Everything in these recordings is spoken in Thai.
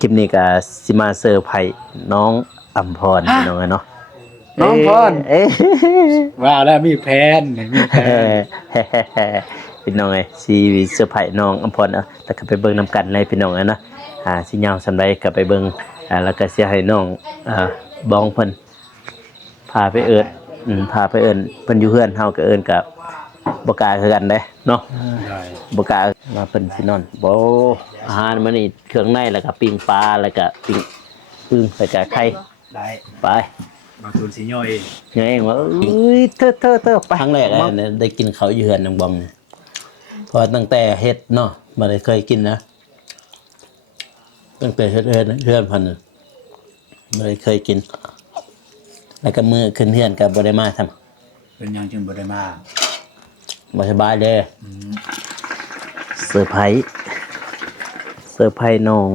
คลิปนี้ก็สิมาเซอร์ไพรส์น้องอัมพรพี่น้องเนาะน้องพรว่าแล้วมีแผนพี่น้องสิเซอร์ไพรส์น้องอัมพรแล้วก็ไปเบิ่งนำกันเลยพี่น้องเนาะสิยาวสำใดก็ไปเบิ่งแล้วก็สิให้น้องบองเพิ่นพาไปเอิ้นพาไปเอิ้นเพิ่นอยู่เฮือนเฮาก็เอิ้นกับบ่กล้าคือกันเด้เนาะบ่กล้าว่าเพิ่นสินอนบ่อาหารมื้อนี้เครื่องในแล้วก็ปิ้งปลาแล้วก็ปิ้งพึ่งแล้วก็ไข่ได้ไปบางคนสิย่อยเองย่อยเองว่าเธอไปครั้งแรกได้กินข้าวอยู่เฮือนน้องบอมเพราะตั้งแต่เฮ็ดเนาะบ่ได้เคยกินนะตั้งแต่เฮ็ดเฮือนพันบ่ได้เคยกินแล้วก็มื้อขึ้นเฮือนก็บ่ได้มาทำเป็นยังจึงบ่ได้มาบ่สบายเด้เซอร์ไพรส์น้อง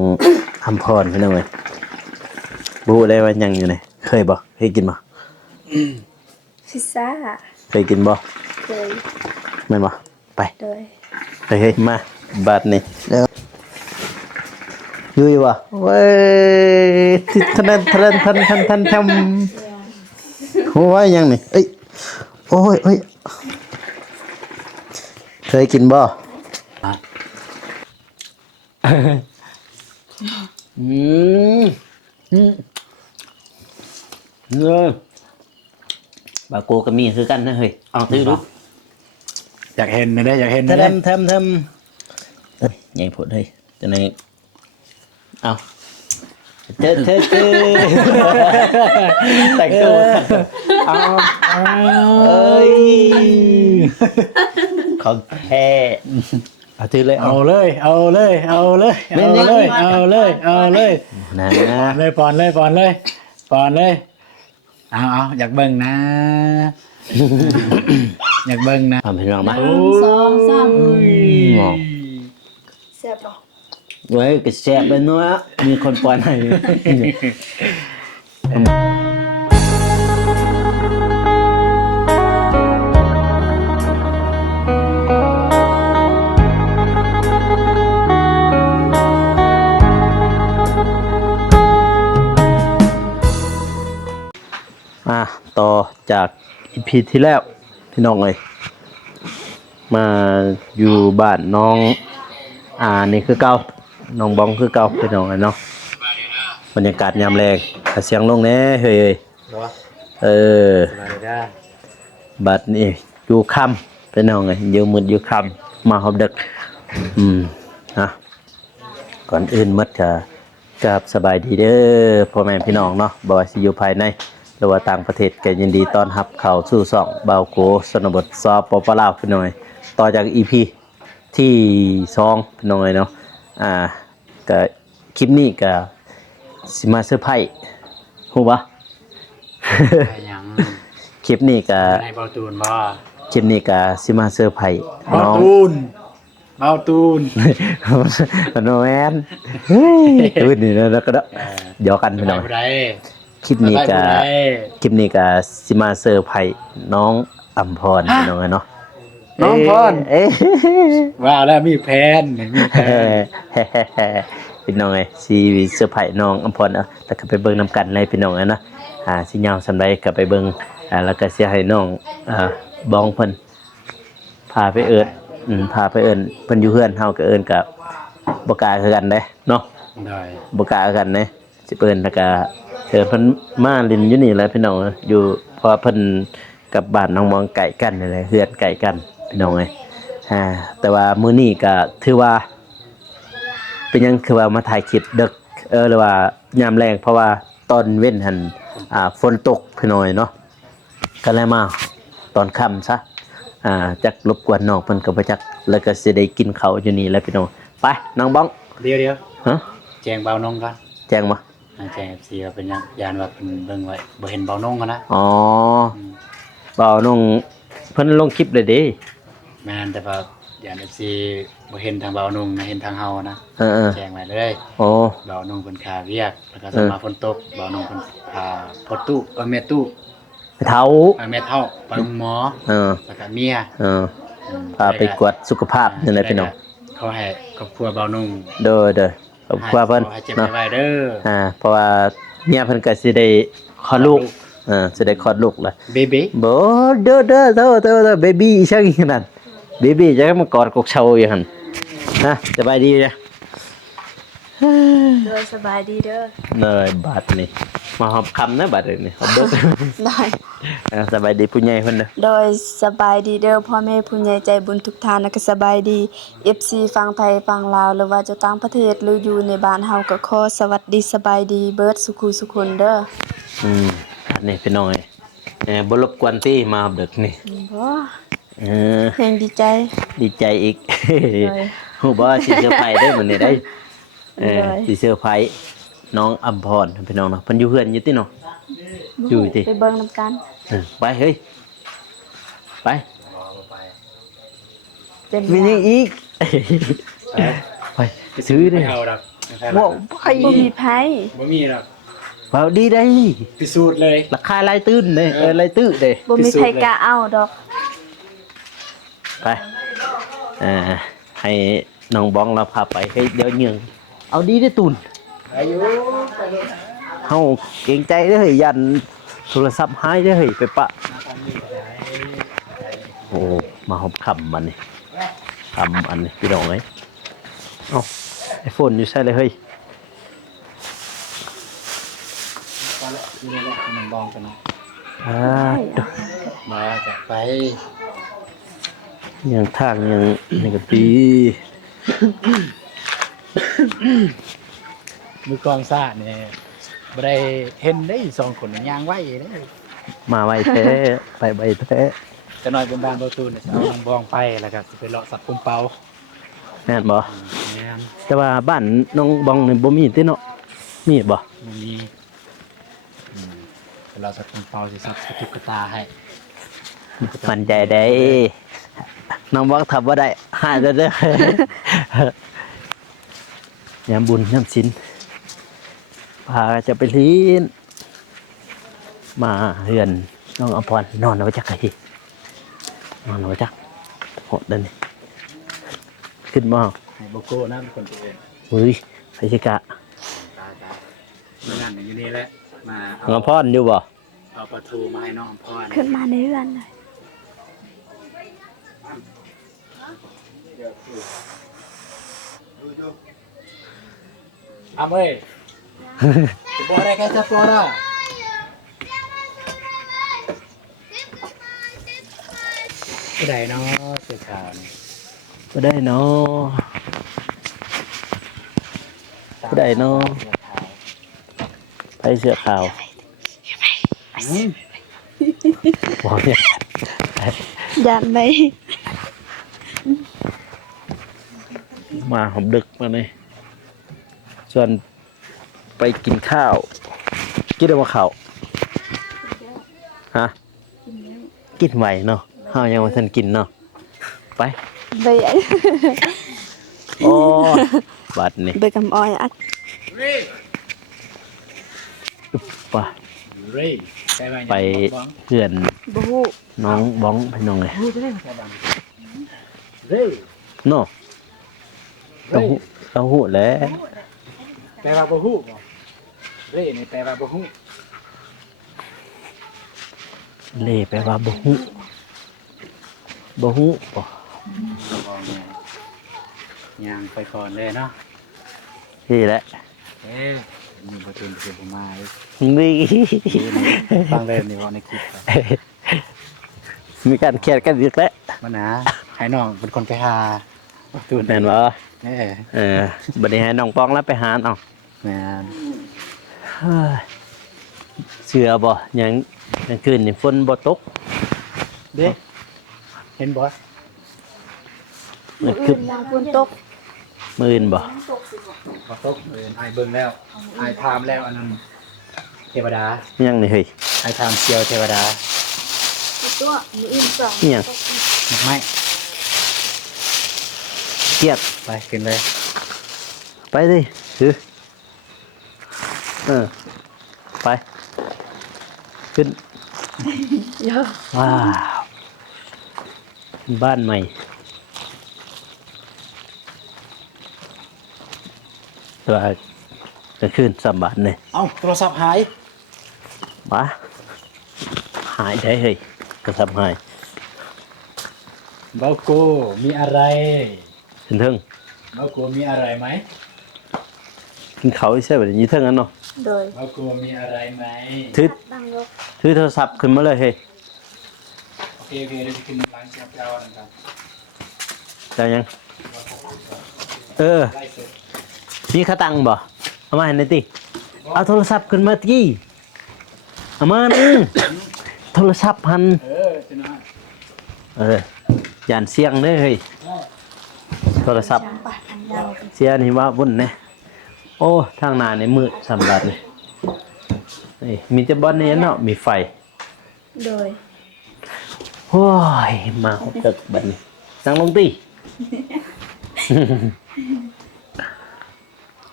อัมพรพี่น้องเอ้ยบ่ได้ว่ายังอยู่นี่เคยบ่เคยกินบ่พิซซ่าเคยกินบ่เคยแม่นบ่ไปเลยเฮ้ยมาบัดนี้แล้วอยู่บ่เว้ยทันทำโอ้ยยังนี่เอ้ยโอ้ยเคยกินบ่เลยบาโกก็มีคือกันนะเฮ้ยเอาซื้อดูอยากเห็นนะได้อยากเห็นนะทำใหญ่โพดเฮ้ยจะไหนเอาเจอแต่งตัวเอาเอ้ยของแท้เอาถือเลยเอาเลยนะเลยปอนเลยเอาอยากเบิ่งนะอยากเบิ่งนะทำให้ลองมา2 3แซ่บบ่เว้ยก็แซ่บเลยเนาะมีคนปอนให้ต่อจากอีพีที่แล้วพี่น้องเลยมาอยู่บ้านน้องนี่คือเก่าน้องบองคือเก่าพี่น้องเนาะบรรยากาศยามแรงเสียงลงแน่เฮ้ยบัดนี้อยู่ค่ำพี่น้องเลยอยู่มืดอยู่ค่ำมาหอบดึกนะก่อนอื่นมัดจะสบายดีเด้อพ่อแม่พี่น้องเนาะบ่ว่าสิอยู่ภายในหรือว่าต่างประเทศก็ยินดีต้อนรับเข้าสู่ช่องบ่าวโกชนบทสปปลาวพี่น้องต่อจาก EP ที่2พี่น้องเนาะก็คลิปนี้ก็สิมาเซอร์ไพรส์ฮู้บ่ยังคลิปนี้ก็ให้เบาตูนบ่คลิปนี้ก็สิมาเซอร์ไพรส์น้องเบาตูนโนแมนตูนนี่แล้วก็เดี๋ยวกันพี่น้องคลิปนี้ก็สิมาเซอร์ไพรส์น้องอัมพรพี่น้องเนาะน้องพรว่าแล้วมีแผนพี่น้องสิเซอร์ไพรส์น้องอัมพรแล้วก็ไปเบิ่งนำกันเลยพี่น้องเนาะสิยาวสำใดก็ไปเบิ่งแล้วก็สิให้น้องบองเพิ่นพาไปเอิ้นเพิ่นอยู่เฮือนเฮาก็เอิ้นกับบ่กล้าคือกันเด้เนาะได้บ่กล้ากันเด้สิเอิ้นแล้วก็เพิ่นมาเล่นอยู่นี่แหละพี่น้องอยู่เพราะเพิ่นกับบ้านน้องมองไกลกันนี่แหละเฮือนไกลกันพี่น้องแต่ว่ามื้อนี้ก็ถือว่าเป็นหยังคือว่ามาถ่ายคลิปดึกหรือว่ายามแลงเพราะว่าตอนเว้นหั่นฝนตกพี่น้อยเนาะก็เลยมาตอนค่ำซะจักรบกวนน้องเพิ่นก็บ่จักแล้วก็สิได้กินข้าวอยู่นี่แหละพี่น้องไปน้องบ้องเดี๋ยวฮะแจ้งเบานงก่อนแจ้งบ่แจ้ง FC ว่าเป็นหยังยานว่าเพิ่นเบิ่งไว้บ่เห็นเบานงกันนะอ๋อเบานงเพิ่นลงคลิปเลยเด้แม่นแต่ว่ายาน FC บ่เห็นทางเบานงนะเห็นทางเฮานะแจ้งไว้เลยโอ้เบานงเพิ่นคาเวียกแล้วก็สมาฝนตกเบานงเพิ่นพาพ่อตู้แม่ตู้เฒ่าแม่เฒ่าไปโรงหมอแล้วก็เมียพาไปกวดสุขภาพนั่นแหละพี่น้องเขาให้ครอบครัวเบานุ่งเด้อ อบครัวเพิ่น ให้เจ็บ เนาะ ไว้เด้อ เพราะว่าเมียเพิ่นก็สิได้คลอดลูกสิได้คลอดลูกแล้ว เบบี บ่เด้อเบบี้อีช่างอีนั่นเบบี้จะมากอดกกเชาอยู่หั่นนะสบายดีจ้ะ โดยสบายดีเด้อ เนยบัดนี่มาหอบคำนะบัดนี่หอบเด้อ โดย สบายดีผู้ใหญ่เพิ่นเด้อ โดยสบายดีเด้อพ่อแม่ผู้ใหญ่ใจบุญทุกท่านนะก็สบายดี FC ฝั่งไทยฝั่งลาวหรือว่าจะต่างประเทศหรืออยู่ในบ้านเฮาก็ขอสวัสดีสบายดีเบิดสุขุสุคนเด้อ อันนี้พี่น้องบ่รบกวนติมาหอบดึกนี่ บ่ เออ เพลงดีใจ ดีใจอีก เลย ฮู้บ่ว่าสิเซอร์ไพรส์ได้มื้อนี้ได้เลย สิเซอร์ไพรส์น้องอัมพรพี่น้องเนาะเพิ่นอยู่เฮือนอยู่ติเนาะ อยู่ติ ไปเบิ่งนํกัน ไปเฮ้ยไป เป็น มีหยังอีก ไปซื้อ ไม่ เด้อ เอาดอก ว้าวไป บ่มีไผ บ่มีดอก ว้าวดีได้ พิสูจน์เลย ราคาลายตื้นเด้ลายตื้อเด้ บ่มีไผกล้าเอาดอก ไปให้น้องบ้องเราพาไปเฮ้ยเดี๋ยวเหยืองเอาดีได้อตุน อายุ เฮาเกรงใจเด้อเฮ้ยยันโทรศัพท์หายเด้อเฮ้ยไปปะโอ้มาหอบคำมันนี่คำอันนี้พี่น้องเอ้ยเอ้าไอโฟนอยู่ใช่เลยเฮ้ย ก็แล้วนี่แหละมันบองกันนะ อ่า มาจะไป ยังทางยังนี่ก็ดี มือกลองซ่าเนี่ยบ่ได้เห็นได้สองคนย่างไว้เด้อ มาไวแท้ไปไวแท้ จะน้อยเป็นบ้านประตูเนี่ยเอาน้องบองไปแล้วก็สิไปเลาะสัตว์ปุ่มเป่า แม่นบ่ แม่น แต่ว่าบ้านน้องบองนี่บ่มีติเนาะมีบ่ มันมีไปเลาะสัตว์ปุ่มเป่าสิสัตว์กระตุกกระตาให้ มั่นใจได้น้องบองทำบ่ได้หาเด้อเด้อยามบุญยามศีลพาจะไปลีนมาเฮือนน้องอภรนอนเอาไว้จักไห้นอนเอาไว้จักโหดเด้อนี่ขึ้นมา ให้โบโก้นะเป็นคนตัวเอง เฮ้ยไผสิกะ ตายเมื่อนั้นอยู่นี่แหละมา น้องอภรอยู่บ่ เอาปลาทูมาให้น้องอภร ขึ้นมาในเรือนหน่อย เอาเว้ยจะบอกอะไรกันจะปลอดอ่ะผู้ใดเนาะเสือขาวนี่ บ่ได้เนาะบ่ได้เนาะไปเสื้อขาว อืม บ่เนี่ย ยันไหม มาหอมดึกมาเลยส่วนไปกินข้าวกินได้บ่ข้าวฮะกินไหวเนาะเฮายังบ่ทันกินเนาะไป เบย โอ้บัดนี่ เบยกำอ้อยอัด ไป เร่ไป ไปเพื่อน บ่ฮู้ น้องบ้องพี่น้องไง เร่ เนาะเราหูแล้ว แปลว่าบ่ฮู้บ่เร่นี่แปลว่าบ่ฮู้ เล่ไปว่าบ่ฮู้บ่ฮู้บ่ ย่างไปก่อนเลยเนาะ นี่แหละ เอ้ยมีประตูเก็บผมมาเลย นี่ ฟังเลยนี่ว่าในคลิปครับ มีการเครียดกันอีกแล้ว มันนะให้น้องเป็นคนไปหาประตู แม่นบ่ เอ้ย บัดนี้ให้น้องป้องแล้วไปหาเอา แม่น เฮ้ยเสือบ่ยังคืนนี่ฝนบ่ตก เด้เห็นบ่ มันคือ นางฝนตก มื้ออื่นบ่ บ่ตกไอ้เบิ่งแล้วไอ้ถามแล้วอันนั้นเทวดา ยังนี่เฮ้ย ไอ้ถามเซียวเทวดา ตัวมืออื่นสอง อิหยัง ไม่ เครียด ไปขึ้นเลย ไปดิถือไปขึ้น เยอะ ว้าวบ้านใหม่โด ตัวจะขึ้นสมบัติเนี่ย เอ้าโทรศัพท์หาย บ้าหายได้เฮ้ยกระสับหาย เบาโกมีอะไร ถึงเทิง เบาโกมีอะไรไหม กินเขาใช่แบบนี้เท่านั้นเนาะ โดย เบาโกมีอะไรไหม ถือ ดังลก ถือโทรศัพท์ขึ้นมาเลยเฮ้ย โอเคโอเคเดี๋ยวจะขึ้นร้านเชียบเจ้านะครับ ได้ยังไล่สด มีขาตังบ่เอามาให้หน่อยติเอาโทรศัพท์ขึ้นมาติเอามานึงโทรศัพท์หัน จะนะ ย่านเสียงเด้อเฮ้ยโทรศัพท์ ปะอันยาว เสียนี่ว่าวุ่นแน่โอ้ทางหน้านี่มืดสำหรับนี่นี่มีแต่บ่อนนี่เนาะมีไฟ โดย โอ้ยมาหกตึกบัดนี้นั่งลงติ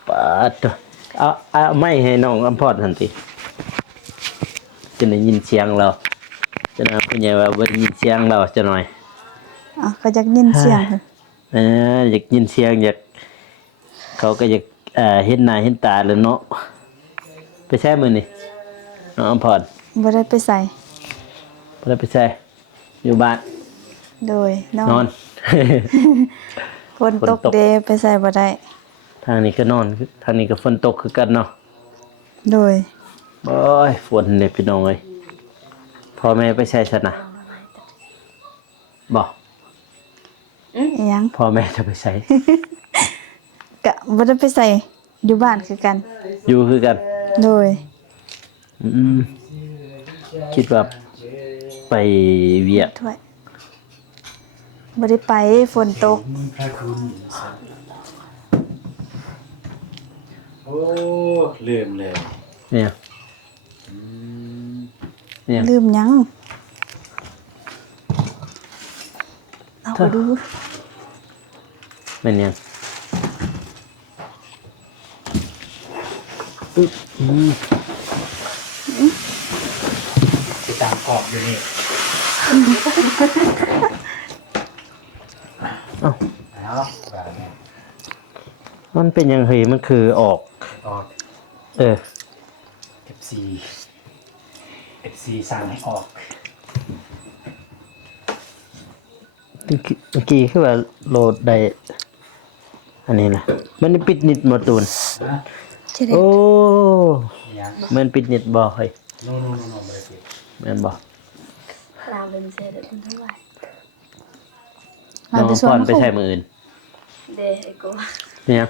ปาดเถอะเอาไม่ให้น้องอำพรทันทีจะได้ยินเสียงเราจะนะผู้ใหญ่ว่าบ่ได้ยินเสียงเราจะหน่อย ก็อยากยินเสียง อยากยินเสียงอยากเขาก็อยากเห็นหน้าเห็นตาแล้วเนาะไปใช้มือนี่น้องอำพร บ่ได้ไปใส่ บ่ได้ไปใช้อยู่บ้าน โดยนอน นอน ฝนตก ฝนตก เดไปใส่บ่ได้ ทางนี้ก็นอนทางนี้ก็ฝนตกคือกันเนาะ โดย โอ้ยฝนเนี่ยพี่น้องเอ้ยพ่อแม่ไปใช้ซะนะบอก อิหยัง พ่อแม่จะไปใช้ ก็บ่ได้ไปใส่อยู่บ้านคือกัน อยู่คือกัน โดย อืมคิดว่าไปเวียด ถ้วยบ่ได้ไปฝนตก พระคุณโอ้ลืมเลย เนี่ย อืม เนี่ย ลืมหยังเอาไปดู เป็นยังอึ๊บไปตามกรอบอยู่นี่ เอ้า แล้วแบบนี้ มันเป็นยังเฮ้ยมันคือออก ออก FC FC สั่งให้ออก เมื่อกี้คือว่าโหลดได้อันนี้นะมันปิดนิดหมดตูน นะ จะได้ โอ้ ยัง มันปิดนิดบ่เฮ้ย โน่ไม่ได้ปิด แม่นบ่ ลาวเป็นเศษได้เท่าไหร่ น้องพรไปใช้มืออื่น เด้ไอ้กู เนี่ย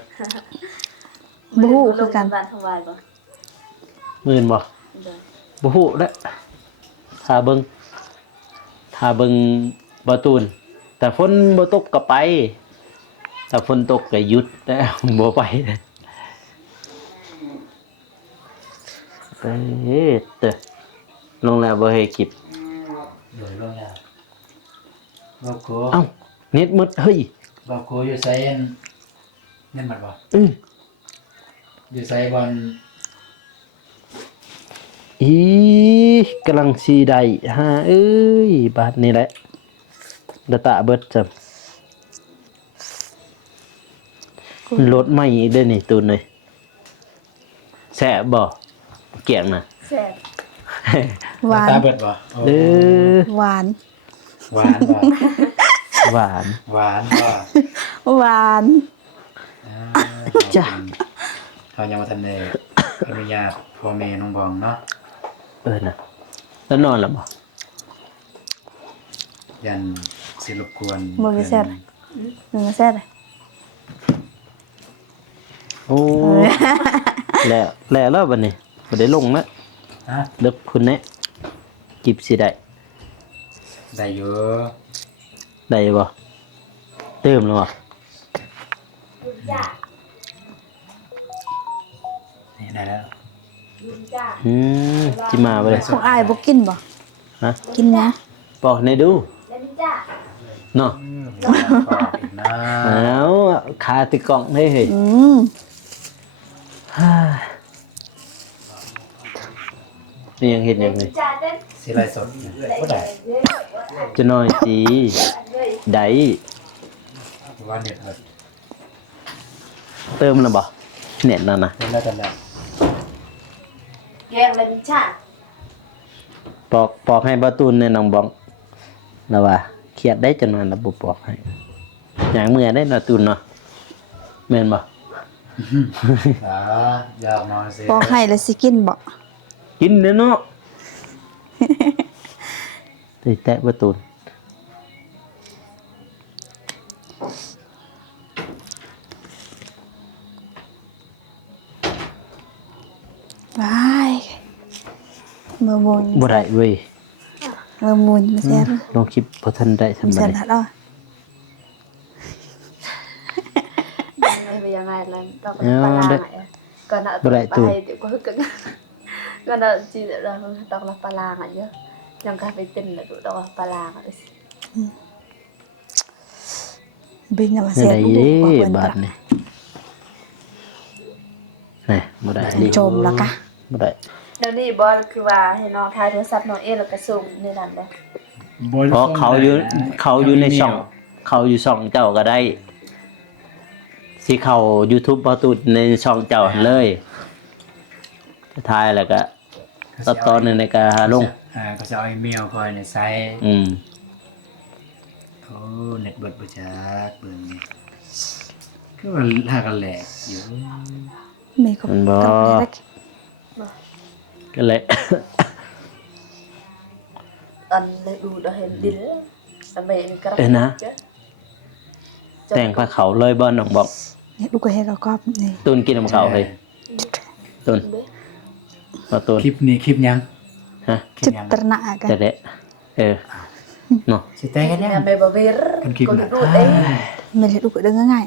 บ่ฮู้คือกัน บ้านทวายบ่ มืออื่นบ่ เด้อ บ่ฮู้เด้อถ้าเบิ่งบ่ตูนแต่ฝนบ่ตกก็ไปถ้าฝนตกก็หยุดแต่ บ่ไปไปเฮ็ดเด้อลงแล้วบ่ให้คลิป โดยลงแล้วบอกโก เอ้าเน็ตหมดเฮ้ย บอกโกอยู่ไซน์เงินหมดบ่ อือ อยู่ไซน์บอล อีกำลังสิได้หาเอ้ยบาดนี้แหละดาตาเบิดจ้ะรถใหม่อีกเด้อนี่ตูนเอ้ยแซ่บบ่เกียงน่ะ แซ่บ หวาน ตาเบิดบ่โอ้ เด้อ หวาน หวานบ่ หวาน หวานบ่ หวาน จ้ะ เขายังบ่ทันได้อนุญาตพ่อแม่น้องบองเนาะ น่ะแล้วนอนแล้วบ่ ยันสิรบกวน บ่มีแซ่บมึงมาแซ่บเลย โอ้แล้วบัดนี้บ่ได้ลงแล้ว ฮะ เด็กคุณแน่กิบสิได้ ได้อยู่ ได้บ่เติมแล้วบ่ นี่ได้แล้ว จิมาบ่ได้ ของอายบ่กินบ่ ฮะ กินนะ บอกให้ดูเนาะ ขอบอีกนะ เอาคาติกล่องเฮ้ย อืม ฮ่านี่ยังเห็นยังไง สิไลฟ์สดบ่ได้ จะน้อยจีได้ ว่าเน็ตเบิด เติมแล้วบ่ เน็ตนั่นนะ เห็นแล้วกันแล้ว แกงเลยจ้า ปอกให้ประตูนในน้องบองแล้วว่าเครียดได้จนวันระบบปอกให้อย่างเมื่อได้นาตูนเนาะแม่นบ่ อยากนอนสิ บ่ให้แล้วสิกินบ่ กินเนาะ ตีแตะประตูน ว้ายมือมุน บ่ได้เว้ย มือมุนมาแซ่บ ลองคลิปบ่ทันได้ทำ มา บ่ แซ่บ ได้ แล้ว ไปยังไงล่ะต้องปลาไหนก่อนน่ะไปเดี๋ยวก็ฮึกกันก่อนน่ะจีเราต้องรับปลาอ่ะเยอะยังก็ไปเต้นแล้วต้องรับปลาอ่ะ บินน่ะมา ไม่ แซ่บ ได้ ลูก เด้ บ่เพิ่น บาทนี่นี่บ่ได้ดิ จมแล้วกะ บ่ได้ เดี๋ยวนี้บอลคือว่าให้น้องถ่ายโทรศัพท์น้องเอแล้วก็ส่งในนั้นเลย เพราะเขาอยู่ในช่องเขาอยู่ช่องเจ้าก็ได้สิเข้า YouTube บ่ตุดในช่องเจ้าเลยถ่ายแล้วก็ตัดตอนในก็ลง ก็จะเอาอีเมลคอยในไซต์ อืม เขาเน็ตเบิดประจักษ์เบิ่งนี่ก็ว่าหากันแหลกอยู่ มีก็ มันบ่ ก็เลย ตอนเลยดูเราเห็นดินแต่ไม่กระ เอ้ยนะ แต่งผ้าเขาวเลยบ่น้องบอก เนี่ยลูกก็เฮ็ดแล้วก็นี่ ตุนกินน้ำเขาวเฮ้ยตุนมาตุน คลิปนี้คลิปยัง ฮะ คลิ จิ ปยัง ตรณะกัน แต่เดะเนาะ สิแต่งกันยัง ไม่บาเวร กันคลิป คน น่ะ ดูเอง ไม่ได้ลูกก็เด้งง่าย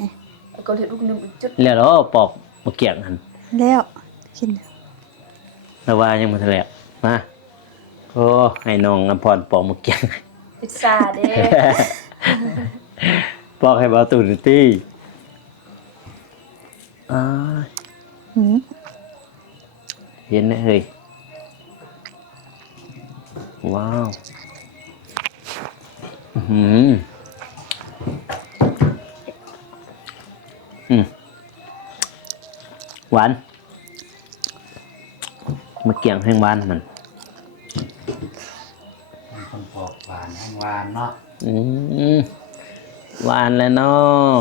คนดูนึงจุด แล้วเราปอกมาเกี่ยงหัน ๆแล้วกิน แล้วว่ายังมาแถลงมาโอ้ให้น้องอภรปอกมาเกี่ยง พิซซ่าเด้ ปอกให้บ่าวตุนตี้อ้าย หืม เห็นไหมเฮ้ยว้าวอื้อหือหวานมาเกี่ยงแห้งหวานมัน คนปอกหวานแห้งหวานเนาะ หวานแล้วเนาะ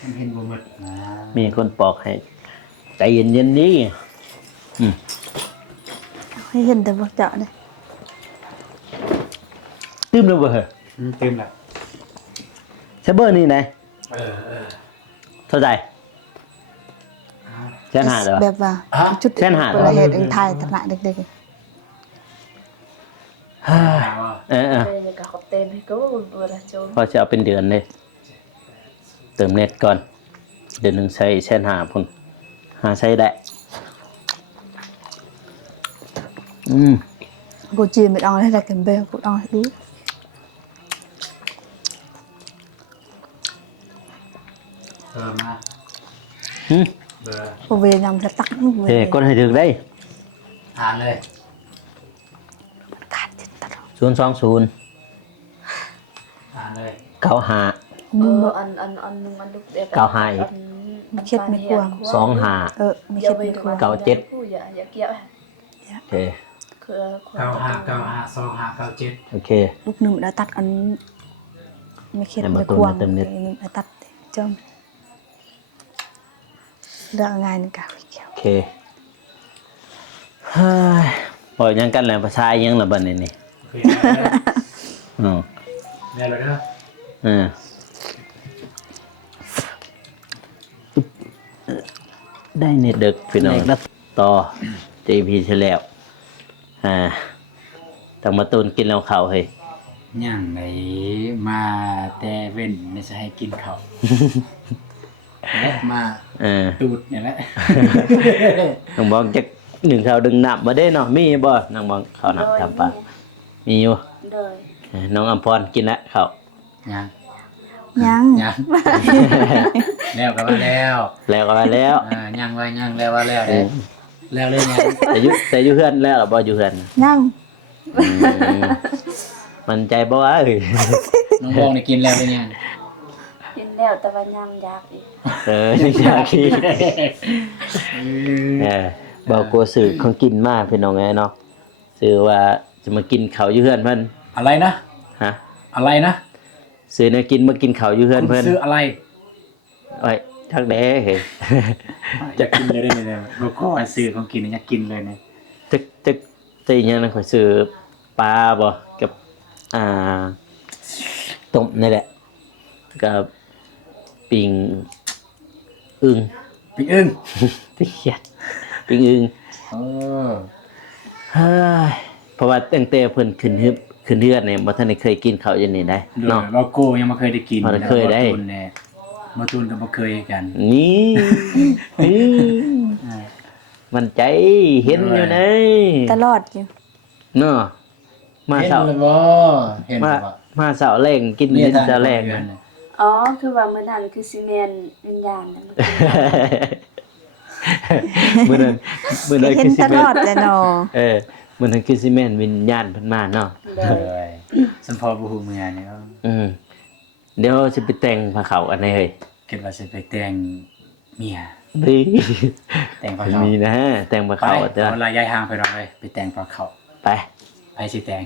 มันเห็นบ่หมดนะ มีคนปอกให้ใจเย็นๆนี่ ให้เห็นแต่บ่เจาะเด้ ตื้มแล้วบ่เหรอ เต็มแล้ว ใช่เบอร์นี่ไหน เออ เท่าไหร่แสนห้าเหรอ แบบว่าจุด แสนห้า เวลาเฮ็ดเองถ่ายตระเด็ก ฮ่าเออ เลยกับเขาเต็มให้กูบัวละโจน พอจะเอาเป็นเดือนเลย เติมเน็ตก่อน เดือนหนึ่งใช้แสนห้าพุ่นหาใช้ได้ ๆกูจีนไปเอาให้ได้กันเบลกูเอาให้ดู มา อืม เบอร์ กูเวนำจะตักลูกเว เฮ้กดให้ถึงได้ อ่านเลย ขาดจิตตลอด 020 อ่านเลย 95 อันนึงอันลูกเด็ก ไม่คิดไม่กวาง 25 ไม่คิดไม่กลัว เก้าเจ็ด อย่าเกี่ยว โอเค คือ 952527 โอเค ลูกหนึ่งแล้วตัดอันไม่คิด ให้มา ไม่ ตุน กวาง มาเติมเน็ต แล้วตัดจอมเรื่องงานนี่กะเกี่ยว โอเคเฮ้ยปล่อยยังกันแหละภาษายังละบัดนี้นี่ โอเค อือ แม่เลยเด้อ ได้เน็ตเด็กพี่น้องนัดต่อ JP ใช่แล้วต้องมาตูนกินแล้วข้าวเฮ้ย ย่างไหนมาแต่เว้นไม่ใช่ให้กินข้าวและมาตูดเนี่ยแหละ น้องบองจะหนึ่งข้าวดึงน้ำมาได้เนาะมีบ่น้องบองข้าวน้ำทำปลามีอยู่ เลย น้องอภรกินแล้วข้าว ยัง ยัง ยังแล้วก็ว่าแล้ว แล้วก็มาแล้ว ยังว่ายังแล้วว่าแล้วเลยแล้วเลยยัง แต่อยู่เฮือนแล้วหรอบ่อยู่เฮือน ยัง มันใจบ่ว่าเอ้ย น้องบองได้กินแล้วเลยยัง กินแ แล้วแต่ว่ายังอยากอีก ยังอยากอีกบ่กลัวสื่อของกินมากพี่น้องไงเนาะสื่อว่าจะมากินข้าวอยู่เฮือนเพิ่น อะไรนะ ฮะ อะไรนะ สื่อแนวกินมากินข้าวอยู่เฮือน คุณ เพิ่น ซื้ออะไร โอ้ยทักแด้เฮ้ย อยากกินเลยเนี่ยโลโก้ซื้อของกินอยากกินเลยเนี่ย ตึกอีหยังนั่นข่อยซื้อปลาบ่กับต้มนี่แหละกับปิ้งอึ่ง ปิ้งอึ่ง ที่เขียดปิ้งอึ่ง เออ เฮ้ยเพราะว่าตั้งแต่เพิ่นขึ้นเฮือนเนี่ยบ่ทันได้เคยกินข้าวอย่างนี้ได้ เนาะ เนาะ โลโก้ยังไม่เคยได้กิน บ่เคยได้ มาตูนก็บ่เคยกัน นี่มันใจเห็นอยู่ใน ตลอดอยู่ เนาะมา เห็น เช้า เลยบ่เห็น มา บ่ มาเช้าแรงกินเย็นเช้าแรง อ๋อคือว่ามื้อนั้นคือสิแม่นวิญญาณน่ะ มื้อนั้น เห็น คือสิ ตล แม่ อดเลยเนาะ มื้อนั้นคือสิแม่นวิญญาณเพิ่นมาเนาะ เล เลย ยสัมพอบ่ฮู้เมื่อนี่ เดี๋ยวสิไปแต่งผ้าขาวอันไหนเฮ้ย คิดว่าสิไปแต่งเมีย นี่ แต่งปลาเขา มีนะแต่งผ้า ไป ขาวจ้ะ เอาลายย้ายห่างไปหน่อยไปแต่งปลาเขา ไป ไปสิแต่ง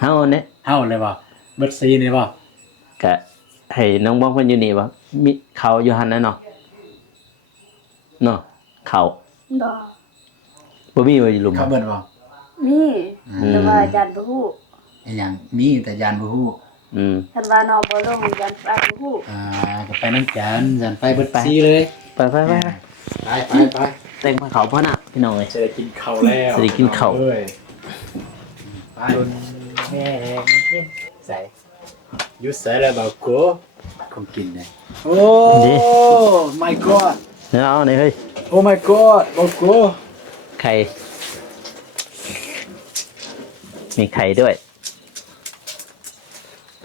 เฮาเนี่ย เฮาเลยบ่เบิดซีนี่บ่ ก็ให้น้องบ้องเพิ่นอยู่นี่บ่มีเขาอยู่หั่นน่ะเนาะเขา บ่ บ่มีว่าอยู่หลุม เขาเบิดบ่ มีแต่ว่าอาจารย์บ่ฮู้ อีหยังมีแต่ยานบ่ฮู้ คันว่าน้องบ่ลงอาจารย์บ่ฮู้ ก็ไปนํกันยันไปเบิดซีเลย ไป ไปไป แต่งผ้าขาวพ่อน่ะพี่น้องเอ้ย จะได้กินข้าวแล้ว จะได้กินข้าว เอ้ยไปแม่กินใส่อยู่ใส่แล้วบ่โกคงกินได้โอ้ my god เอานี่เฮ้ย oh my god บ่โก ไข่มีไข่ด้วย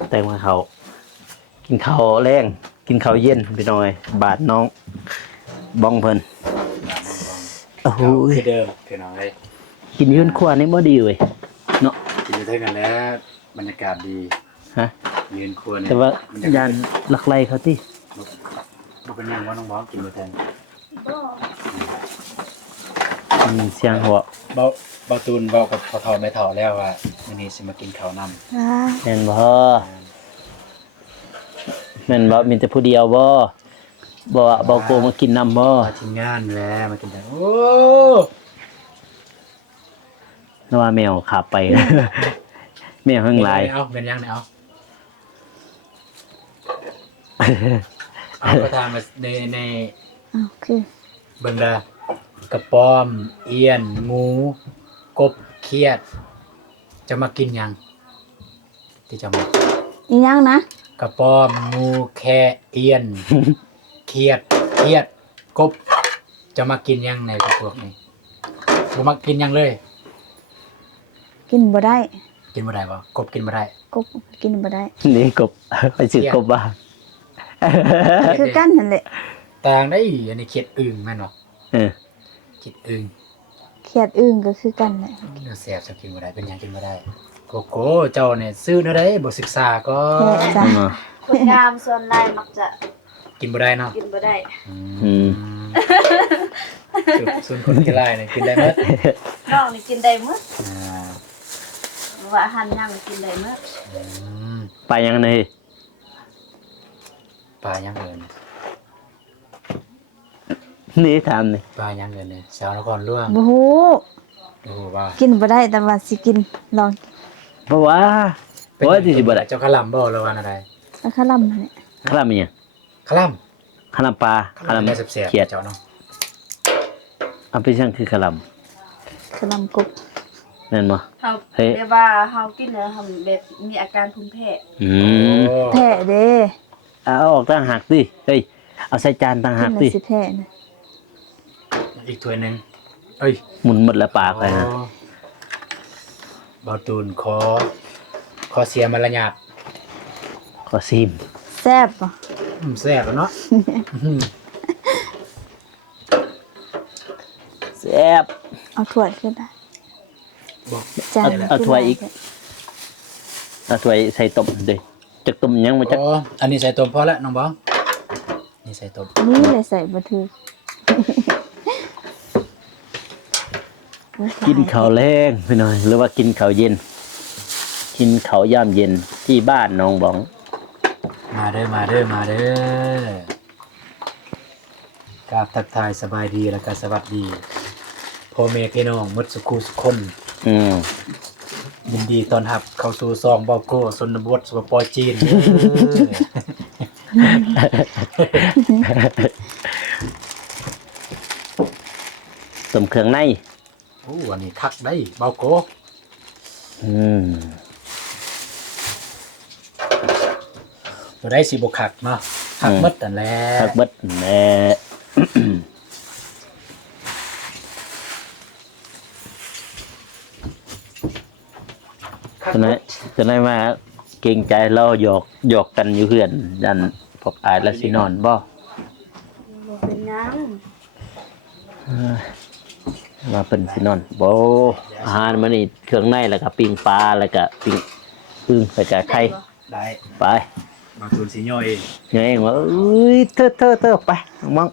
แต่งผ้าขาวกินข้าวแรงกินข้าวเย็นพี่น้องเอ้ยบาดน้องบ้องเพิ่นโอ้โห คือเดิมพี่น้องเอ้ย กินอยืนครัวนี่บ่ดีเว้ยเนาะ กินอยู่เท่ากันแล้วบรรยากาศดี ฮะ ยืนครัวเนี่ย แต่ว่าย่านลักไล่เขาติ บ่เป็นหยังว่าน้องบ้องกินบ่แทน บ่ เสียงหัว เบาตูนเบากับพ่อเฒ่าแม่เฒ่าแล้วว่ามื้อนี้สิมากินข้าวนำ แม่นบ่แม่นบ่มีแต่ผู้เดียวบ่ว่าบ่โกมากินน้ำบ่ มาทีมงานแล้วมากินกันโอ้ นึกว่าแมวขับไป แมวข้างหลาย เอาเป็นยังเนี่ยเอาก็ทำมาใน อ้าวคือ เบิ่งเด้อกระป้อมเอียนงูกบเขียด จะมากินหยังที่จะมา อีหยังนะ กระป้อมงูแค่เอียน เขียดกบจะมากินหยังในพวกนี้บ่มากินหยังเลย กินบ่ได้ กินบ่ได้บ่กบกินบ่ได้ กบกินบ่ได้ นี่กบ ไปซื้อกบว่า คือกันนั่นแหละ ต่างได้อันนี้เขียดอึ่งแม่นบ่ เออ เขียดอึ่ง เขียดอึ่งก็คือกันแหละ เนื้อแซ่บจะกินบ่ได้เป็นหยังกินบ่ได้โกโก้เจ้าเนี่ยซื้อเนื้อได้บ่ศึกษาก็ แค่จ้ะ คนงามส่วนหลายมักจะ กินบ่ได้เนาะ กินบ่ได้ ส่วนคนที่ไล่เนี่ยกินได้หมด น้องนี่กินได้หมด อ่า ว่าอาหารหยังกินได้หมด อืม ไปยังไง ปลายังเอิน นี่ถามนี่ ปลายังเอินเนี่ยสาวนครหลวง บ่ฮู้ โอ้โหว่า กินบ่ได้แต่ว่าสิกินลอง เพราะว่าที่สิบ่ได้ เจ้าขะหล่ำบ่หรือว่าอะไร เอาคาล่ำนั่นแหละ คลำอีหยัง ขะหล่ คลำปลา ำ คลำ ได้แซ่บ เขียด ๆเจ้าเนาะ เอาไปช่างคือคล คาล่ำกบ ำนั่นบ่ เฮา เฮ้ย เรียกว่าเฮากินแล้วเฮาแบบมีอาการภูมิแพ้ อื โอ้ ม แพ้เด้ เอาออกต่างหากสิเฮ้ยเอาใส่จานต่าง กิ หาก น สิ แล้วสิแพ้นะ อีกถ้วยหนึงเอ้ย หมุนหมดละปากไปนะ อ๋อบ่าวตูนขอเสียมารยาท ขอซิม แซ่บบ่ แซ่บแล้วเนาะ แซ่บ เอาถ้วยขึ้นได้ บอก จาน เอาถ้วยอีก เอาถ้วยใส่ต้มเด้จักต้มยังบ่จัก อ๋ออันนี้ใส่ตัวพอแล้วน้องบ้อง นี่ใส่ต้ม นี่เลยใส่บ่ถูก กินข้าวแรงพี่น้อยหรือว่ากินข้าวเย็น กินข้าวยามเย็นที่บ้านน้องบอง มาเด้อกราบทักทายสบายดีแล้วก็สวัสดีพ่อแม่พี่น้องหมดสุขุสุขคน ยินดีต้อนรับเข้าสู่ซองบอกโก้ชนบทสปปจีน สมเครื่องใน โอ้วันนี้คักได้เบาโก้บ่ได้สิบ่คักเนาะคักหมดนั่นแหละ ผักเบิดแหน่ จะได้มาเกรงใจเราหยอกกันอยู่เพื่อนดันพบอายแล้วสินอนบ่ บ่เป็นหยัง มาเป็นสินอนบ่อาหารมื้อนี้เครื่องในแล้วก็ปิ้งปลาแล้วก็ปิ้งอึ่งแล้วก็ไข่ ได้ ไป มาทุนสิย่อย ไงว่าเอ้ยเธอไปมอง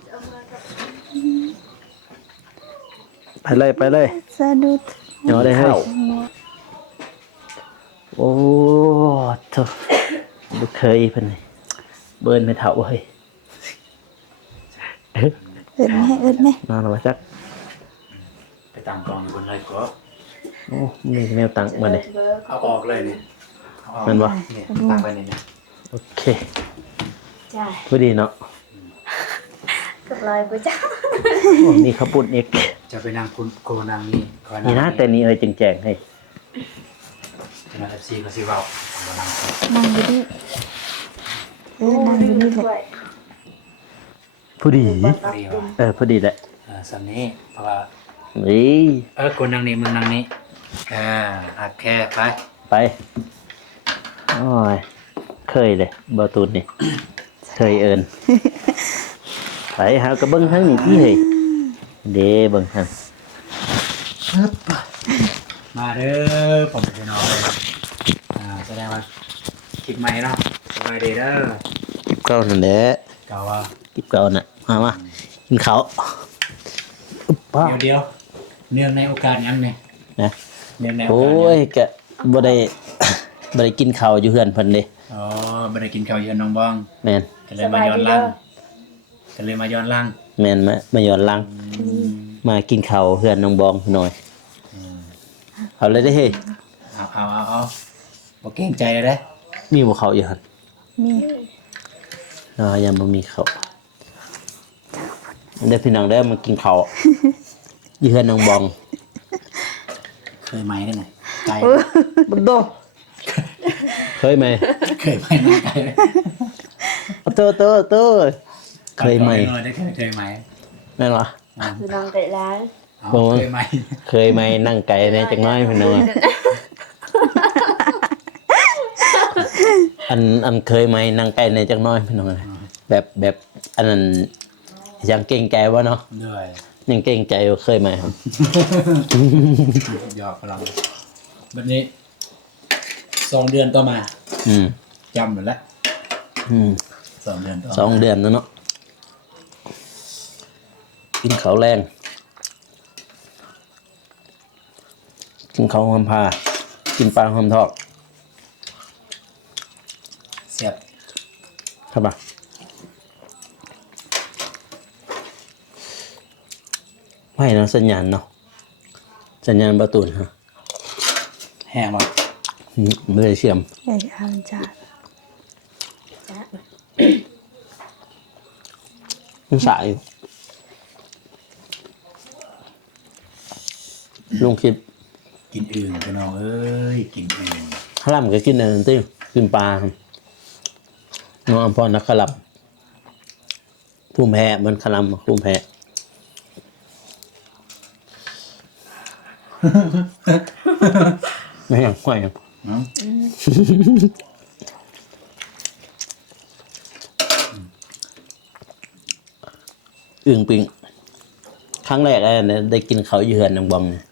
ไปเลย สะดุด ย่อได้เฮ้ยโอ้เธอบ่เคยเพิ่นนี่เบิ่นไม่เท่าเฮ้ย เอิ้นแม่ นอนแล้วว่าจัก ไปตามกองอยู่บนเลยก็ โอ้มีแนวตั้งมาเลย เอาออกเลยนี่เอาออก แม่นบ่ นี่ตั้งไว้นี่นะ โอเค จ้า พอดีเนาะ กับลอยบ่จ้า โอ้นี่เขาปุ่นอีก จะไปนั่งคุณโกนางนี่ก่อน นี่นะแต่นี้เอ้ยแจงๆให้ จะมา FC ก็สิเว้าบ่นั่งก่อน นั่งอยู่นี่นั่งอยู่นี่แหละ พอดี พอดีว่า พอดีแหละ สำนี้เพราะว่า นี่ คนนั่งนี่มึงนั่งนี่หักแค่ไป ไปโอ้ยเคยเลยบ่ตูนนี่ เคยเอิ้นไปหากระเบิ่งทางนี้พี่เฮ้ยเด้เบิ่งทาง มาเด้อผมจะนอนเลยแสดงว่าคลิปใหม่เนาะสบายดีเด้อ เก่านั่นแหละ กล่าวว่า กิบเก่าน่ะมากินข้าวอุ๊บป้า เดี๋ยวเนื่องในโอกาสยังเนี่ย นะ เนื่องในโอ โอ้ กาส ยกะบ่ได้ บ่ได้กินข้าวอยู่เฮือนเพิ่นเด้ อ๋อไม่ได้กินข้าวเย็นน้องบ้อง แม่น ก็เลยมาย้อนหลังก็เลยมาย้อนหลัง แม่นมาย้อนหลังมากินข้าวเฮือนน้องบองหน่อยเอาเลยเด้เฮ้ย เอาบอกเก่งใจเลยเด้ มีบ่ข้าวอยู่หั่น มี ยังบ่มีข้าวเด้อพี่น้องเด้อมากินข้าวอยู่เฮือนน้องบอง เคยไหมได้ไหมไก่ บ่โดเคยไหม เคยไหมน้องไก่ เตอเคยไหม ได้เคยไหม แม่นบ่ คือนั่งไก่ร้าน เคยไหม เคยไหมนั่งไก่ในจักหน้อยพี่น้องอันเคยไหมนั่งไก่ในจักหน้อยพี่น้องแบบอันนั้นยังเก่งใจวะเนาะ ด้วย ยังเก่งใจว่าเคยไหมครับ หยอกพลังวันนี้2 เดือนต่อมา จำหมดแล้ว2 เดือนต่อ 2 เดือนแล้วเนาะกินข้าวแรงกินข้าวหอมพากินปลาหอมทอด เสียบ ครับป่ะไม่เนาะสัญญาณเนาะสัญญาณประตูนฮะ แห้งมา ไม่ได้เชื่อม ใหญ่เอาจ้า มันสายอยู่ลุงคิด กินอึ่งพี่น้องเอ้ยกินอึ่ง ขลัมก็กินอะไรติ้งกินปลาครับน้องอมพรนักขลัมภูมิแพ้เหมันขลัมภูมิแพ้ไม่อยากไหวครับ อึ่งปิงครั้งแรกได้กินเขาวอยู่เฮือนนางบองเนี่ย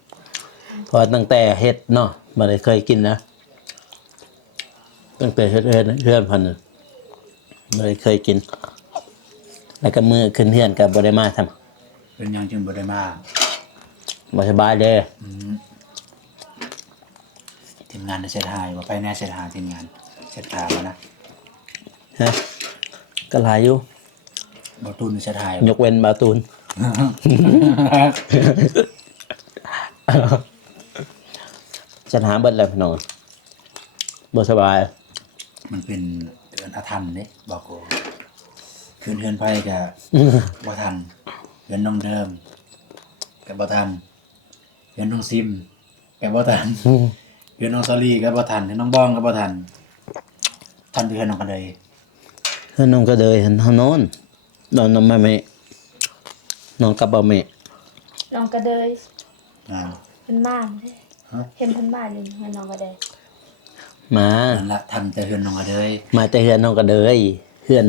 เพอตั้งแต่เฮ็ดเนาะมาได้เคยกินนะตั้งแต่เฮ็ดเฮือนพันธุ์มาได้เคยกิน แล้วก็มือขึ้นเฮือนก็บ่ได้มาทำ เป็นหยังจึงบ่ได้มา บ่สบายเด้อ ทีมงานได้เสร็จหายว่าไปแน่เสร็จหาทีมงานเสร็จหาแล้วนะ ฮะก็หลายอยู่ บ่ตุนเสร็จหาย ยกเว้นบาตูน จะหาเบิดแล้วพี่น้องบ่สบาย มันเป็นเดือนอาถรรพ์เด้บอกโกคืนเฮือนไผก็บ่ทันเฮือนน้องเดิมก็บ่ทันเฮือนน้องซิมก็บ่ทันเฮือนน้องซอรี่ก็บ่ทันเฮือนน้องบ้องก็บ่ทันทันเฮือนน้องกันเลย เฮือนน้องก็เลยเห็นเฮานอนนอนแม่นอนกับบ่แม่ น้องก็เดย อ่า เป็นม่านเด้ ฮะ เห็นเพิ่นม่านอยู่ให้น้องก็ได้ มา นั่นละทันแต่เฮือนน้องกันเลย มาแต่เฮือนน้องก็เลยเฮือน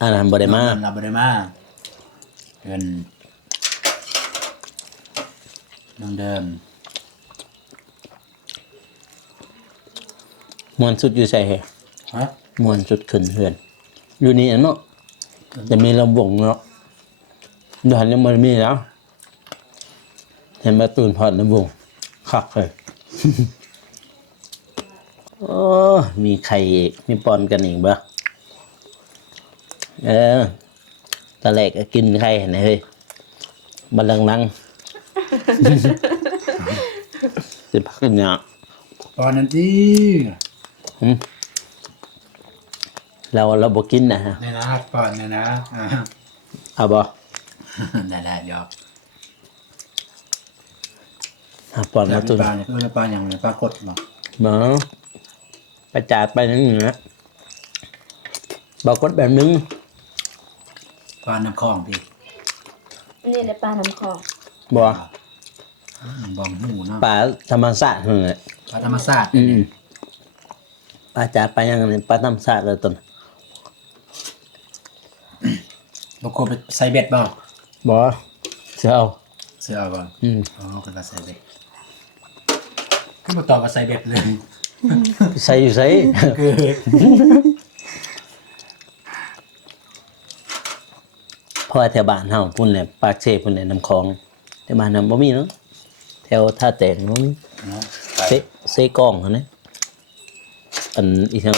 อันนั้นบ่ได้มา เฮือนเราบ่ได้มาเฮือนน้องเดิม ม่วนสุดอยู่ใส่แฮะ ฮะ ม่วนสุดขึ้นเฮือน อยู่นี่อะเนาะจะมีลำวงเนาะเดี๋ยวนี้มันมีแล้วเห็นบาตูนพอดลำวงคักเลย โอ้มีไข่อีกมีปอนกันอีกบ่ตะแรกก็กินไข่เห็นไหมเฮ้ยบัลลังก์นัง สิพักกันเนี่ย ตอนนั้นที่ เราบ่กินนะฮะ ในนะปอนเนี่ยนะอ่า เอาบ่ ได้ๆเดี๋ยว เอาปอนมาตุน ปลาเนี่ยปลาอย่างไรปลากดบอก หมาไปจาดไปนั่นนะบอกกดแบบนึง ปลาน้ำคลองพี่ อันนี้ได้ปลาน้ำคลอง บ่ บองหูเนาะ ปลาธรรมชาตินั่นแหละ ปลาธรรมชาติ ปลาจาดไปยังนี่ปลาธรรมชาติเลยต้น บางคนไปใส่เบ็ดบ่ บ่เสียเอา เสื้อเอาก่อน อ๋อเป็นปลาใส่เบ็ดขึ้นมาต่อกับใส่เบ็ดเลย ใส่อยู่ใส่ คือ เพราะว่าแถวบ้านเฮาพุ่นแหละปากเชพุ่นแหละน้ำคลองแต่บ้านนั้นบ่มีเนาะแถวท่าแตงบ่มี เนาะ เซกองหั่นนะอันอีกทาง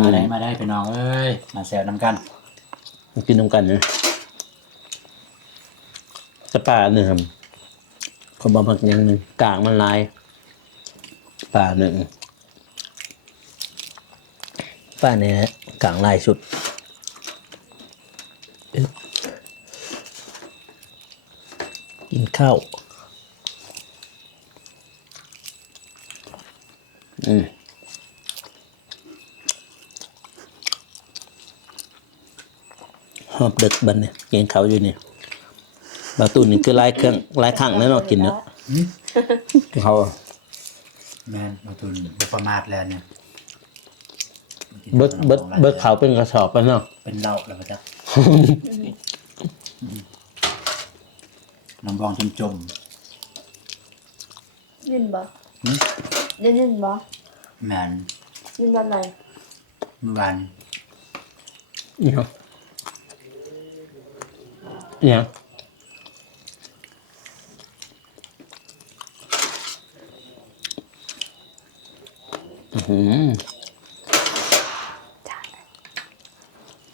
มาได้พี่น้องเอ้ยมาแซวน้ำกัน มันกินนำกันนะจะปลาหนึ่งครับคนบางผักอย่างหนึ่งกลางมันลายปลาหนึ่งปลาเนี่ยนะกลางลายสุดอึ๊บกินข้าวหอบดึกบันเนี่ยกินข้าวอยู่เนี่ยบาตูนนี่คือลายเครื่องลายข้างนั่นเราะกินเนาะเขา แม่นมาทุนบ่ประมาทแล้วเนี่ย เบิดเขาเป็นกระสอบไปเนาะ เป็นเหล้าแล้วก็จะน้ำบองจม ยินบ่ หืม ยินบ่ แม่น ยินวันไหน เมื่อวาน เนี่ยเนี่ย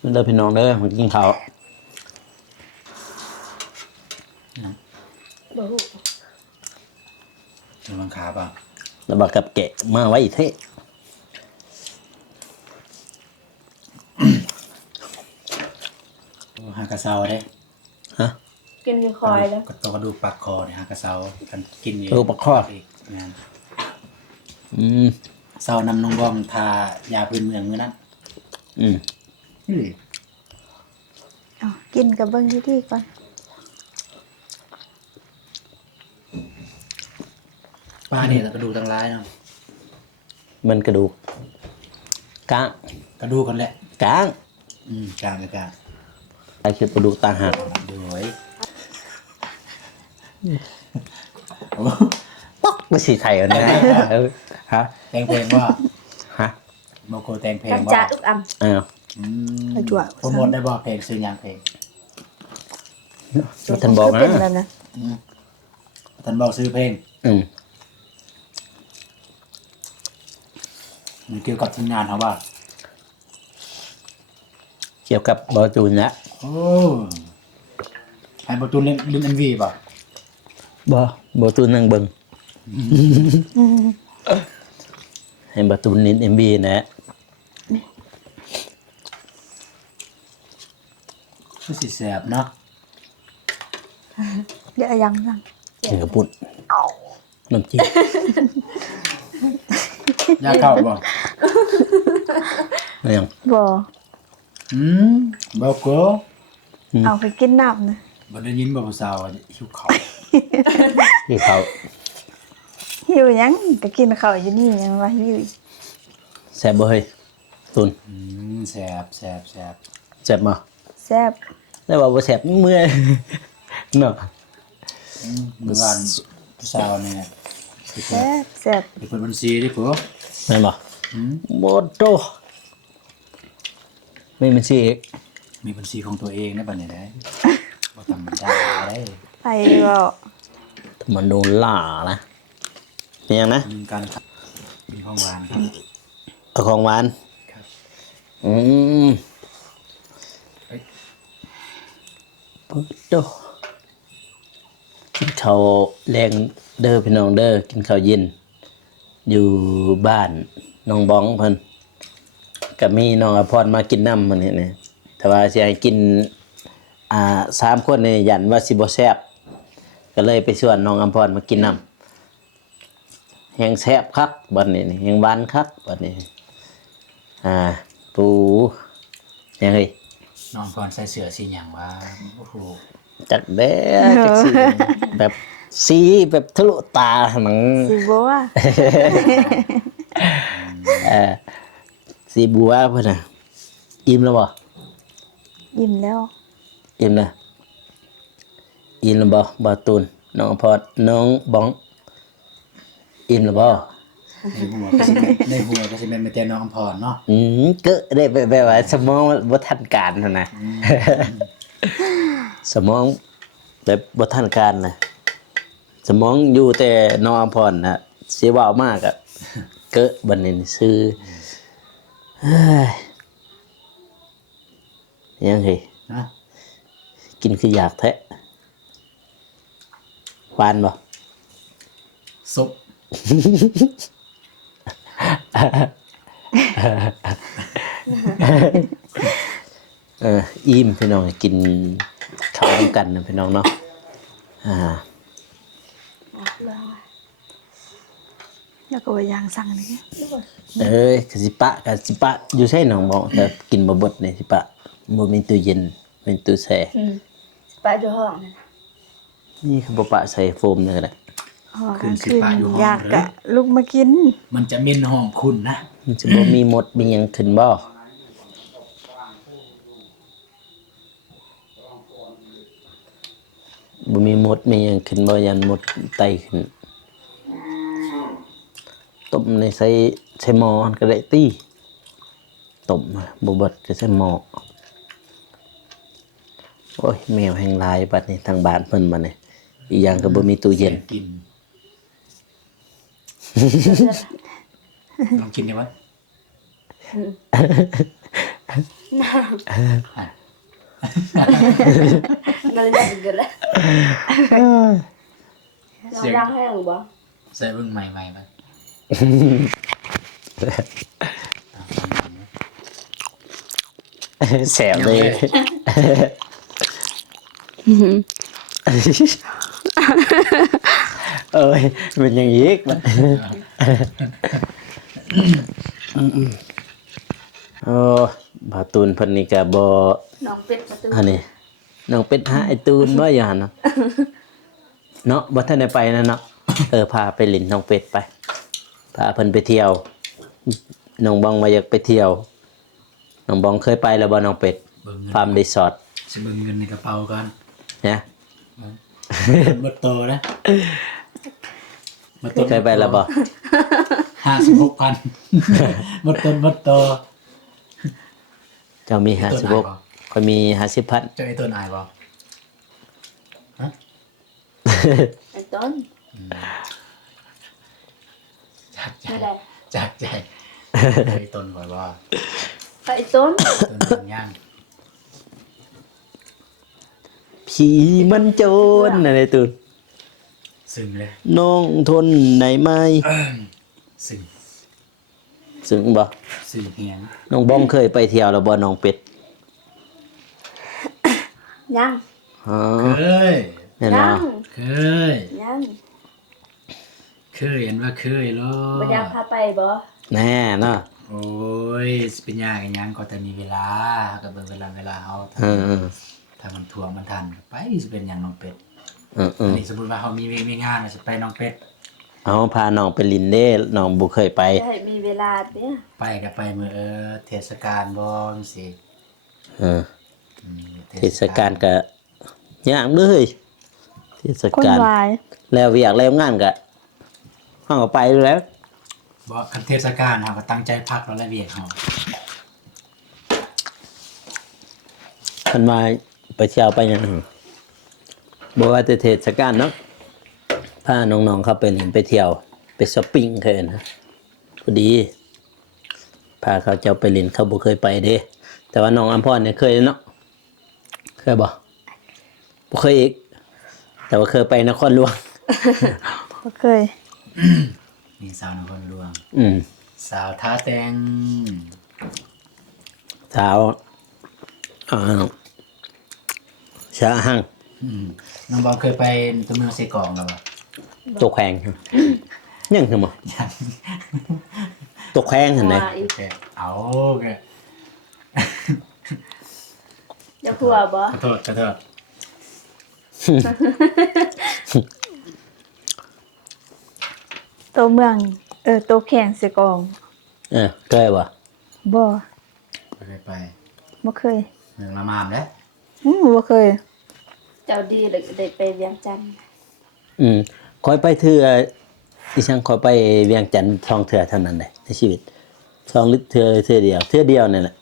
มันเด้อพี่น้องเด้อมากินข้าว บ่ฮู้ ระวังขาเปล่า แล้วบักกับแกะมาไว้อีกเท่ หากระเซาเด้ ฮะ กินอยู่คอยแล้ว ก็ตัวกระดูกปากคอเนี่ยหากระเซากันกินนี่ กระดูกปากคอ อีกแม่น อืม เซานำน้องบอมทายาพื้นเมืองมื้อนั้น นี่ดิ เอากินกับเบิ่งดีๆก่อน ปลาเนี่ยกระดูกทั้งร้ายเนาะ มันกระดูกกลาง กระดูกกันแหละ กลาง กลางกับกลาง ไอ้คือกระดูกต่างหาก ดูไว้ ป๊อกไม่สีไทยอ่ะนะฮะ แต่งเพลงว่า ฮะ โมโกแต่งเพลง กัน ว่า จาอึกอ่ำ อ้าว ไปจั่ว โปรโมทได้บ่เพลงซื้อหยังเพลง ท่านบอกนะ เป็นแบบนั้น ท่านบอกซื้อเพลง มันเกี่ยวกับทีมงานเขาว่า เกี่ยวกับบอจูนนะ โอ้ให้ประตูเล่น MV ป่ะ บอจูนนั่งเบิงให้บอจูนนินMV นะ ก็สิแสบเนาะ เดี๋ยวยัง กินกระปุ่นน้ำจิ้ม ยาเข้าบ่ อะไรอย่าง บ่ บ่ก็ เอาไปกินน้ำนะ บ่ได้ยินบ่ผู้สาวว่าหิวข้าว ที่เขา หิวยังก็กินข้าวอยู่นี่ยังว่าหิว แซ่บบ่เฮ้ยตุน แสบ แซ่บมา แซ่บ แล้วว่าบ่แซ่บเมื่อยเนาะ เมื่อวานผู้สาวเนี่ย แซ่บแซ่บ เปิดบัญชีดิผู้ แม่นบ่บ่โตไม่มันสิอีก มีบัญชีของตัวเองนะบัดนี้ได้บ่ธรรมดาได้ ไปบ่ มันโดนล่านะเป็นยังนะ มีการมีของหวานครับ เอาของหวาน ครับ ปุ๊บโตกินข้าวแรงเด้อพี่น้องเด้อกินข้าวเย็นอยู่บ้านน้องบ้องเพิ่นก็มีน้องอภรมากินน้ำมันนี่นะแต่ว่าสิให้กิน3คนนี่ยันว่าสิบ่แซ่บก็เลยไปชวนน้องอภรมากินน้ำแฮงแซ่บคักบัดนี้นี่แฮงหวานคักบัดนี้ปูยังไง น้องก่อนใส่เสื้อสีหยังวะโอ้โห จักแด้จักสีแบบสีแบบทะลุตาหนัง สิบ่ว่า สีบัวเพิ่นน่ะอิ่มแล้วบ่ ยิ้มแล้ว อิ่มแล้วอิ่มแล้วบ่ตูนน้องพอดน้องบ้องอิ่มแล้วบ่ ในหัวก็สิแม่นแต่น้องอำพรเนาะ เกอะได้แบบว่าสมองบ่ทันการนั่นน่ะสมองแบบบ่ทันการน่ะสมองอยู่แต่น้องอำพรน่ะสิเว้ามากอ่ะเกอะบัดนี้ซื้อเฮ้ยยังไง นะ กินคืออยากแท้หวานบ่ ซุป อิ่มพี่น้องกินข้าวกันนะพี่น้องเนาะแล้วก็ว่ายังสั่งนี่ กสิปะอยู่ใช่น้องบอกแต่กินบ่เบิดนี่สิปะบ่มีตู้เย็นเป็นตู้แช่ ไปอยู่ห้องนั่น นี่คือบ่ปะใส่โฟมนี่ก็ได้ อ๋อก็คืออยากกะลูกมากิน มันจะเหม็นหอมคุณนะ มันสิบ่มีมดมีหยังขึ้นบ่บ่มีมดมีหยังขึ้นบ่ยันมดไตขึ้นต้มในใส่หม้อก็ได้ติต้มบ่เบิดก็ใส่หม้อโอ้ยแมวแห่งหลายบัดนี้ทางบ้านเพิ่นบัดนี้อีกอย่างก็บ่มีตู้เย็น กินลองกินดีวะ นั่นเลยจะกินแล้วน้องย่างให้หรือเปล่า ใส่เบิ่งใหม่ๆมา แสบเลยเอ้ยเป็นอย่างนี้อีกบาตูนเพิ่นนี่ก็บ่ น้องเป็ดประตู อันนี้น้องเป็ดหาไอ้ตูนบ่อยู่หั่นเนาะเนาะบ่ทันได้ไปนั่นเนาะพาไปเล่นน้องเป็ดไปพาเพิ่นไปเที่ยวน้องบองมาอยากไปเที่ยวน้องบองเคยไปแล้วบ่น้องเป็ด เบิ่งเงิน ฟาร์มรีสอร์ท สิเบิ่งเงินในกระเป๋ากัน นะ หมดโตนะหมดโต เคยไปแล้วบ่ 56,000หมดโต เจ้ามี ต้นอายบ่ 56ข่อยมี50,000 เจ้าไอ้ต้นอายบ่ ไอ้ต้น จักใจ ไม่ได้ จักใจไอ้ต้นข่อยบ่ ไอ้ต้น ต้นมันย่าง ผีมันโจรอะไรตูน ซึ้งเลย น้องทนไหนไม่ ซึ้ง ซึ้งบ่ ซึ้งเฮียง น้องบ้องเคยไปเที่ยวแล้วบ่น้องเป็ด ยัง อ๋อ เคย แม่น ยั บ่ ง เคย ยัง เคยเห็นว่าเคยโล บ่อยากพาไปบ่ แน่เนาะ โอ้ยสิเป็นยากกันยังก็แต่มีเวลาก็เบิ่งเวลาเฮา เออ ถ้ามันถ่วงมันทันก็ไปสิเป็นหยังน้องเป็ด เออ อันนี้สมมุติว่าเฮามีเวรมีงานน่ะสิไปน้องเป็ด เอาพาน้องไปลินเด้น้องบ่เคยไป จะให้มีเวลาเนี่ย ไปก็ไปมื้อเทศกาลบ่จังซี่ เออ อืม เทศกาลก็ยากเด้อเฮ้ยเทศ คน กาล วาย แล้วเวียกแล้วงานก็เฮาก็ไปอยู่แล้ว บ่คันเทศกาลเฮาก็ตั้งใจพักแล้วแหละเวียกเฮา เพิ่นมาไปเที่ยวไปหยังบ่ว่าแต่เทศกาลเนาะพาน้องๆเข้าไปเล่นไปเที่ยวไปช้อปปิ้งเคยนะพอดีพาเขาเจ้าไปเล่นเขาบ่เคยไปเด้แต่ว่าน้องอำพรเนี่ยเคยเนาะเคยบ่เคยอีกแต่ว่าเคยไปนครหลวง บ่เคย นี่สาวนครหลวง อืม สาวท่าแตง สาวชาหัง น้องบอลเคยไปตัวเมืองเซกองแล้วบ่ ตกแขงยังคือบ่ตกแขงหั่นแหละ ว่าอีก โอเคเอาแก จะพัวบ่ ขอโทษ โตเมืองโตแข่งเสยกอง เคยบ่ บ่ เคยไป บ่เคย เมืองละมามแล้ว บ่เคย เจ้าดีเลยได้ไปเวียงจันทน์ คอยไปเทื่อดิฉันคอยไปเวียงจันทน์ท่องเทื่อเท่านั้นเลยในชีวิตท่องเทื่อเดียวนั่นแหละ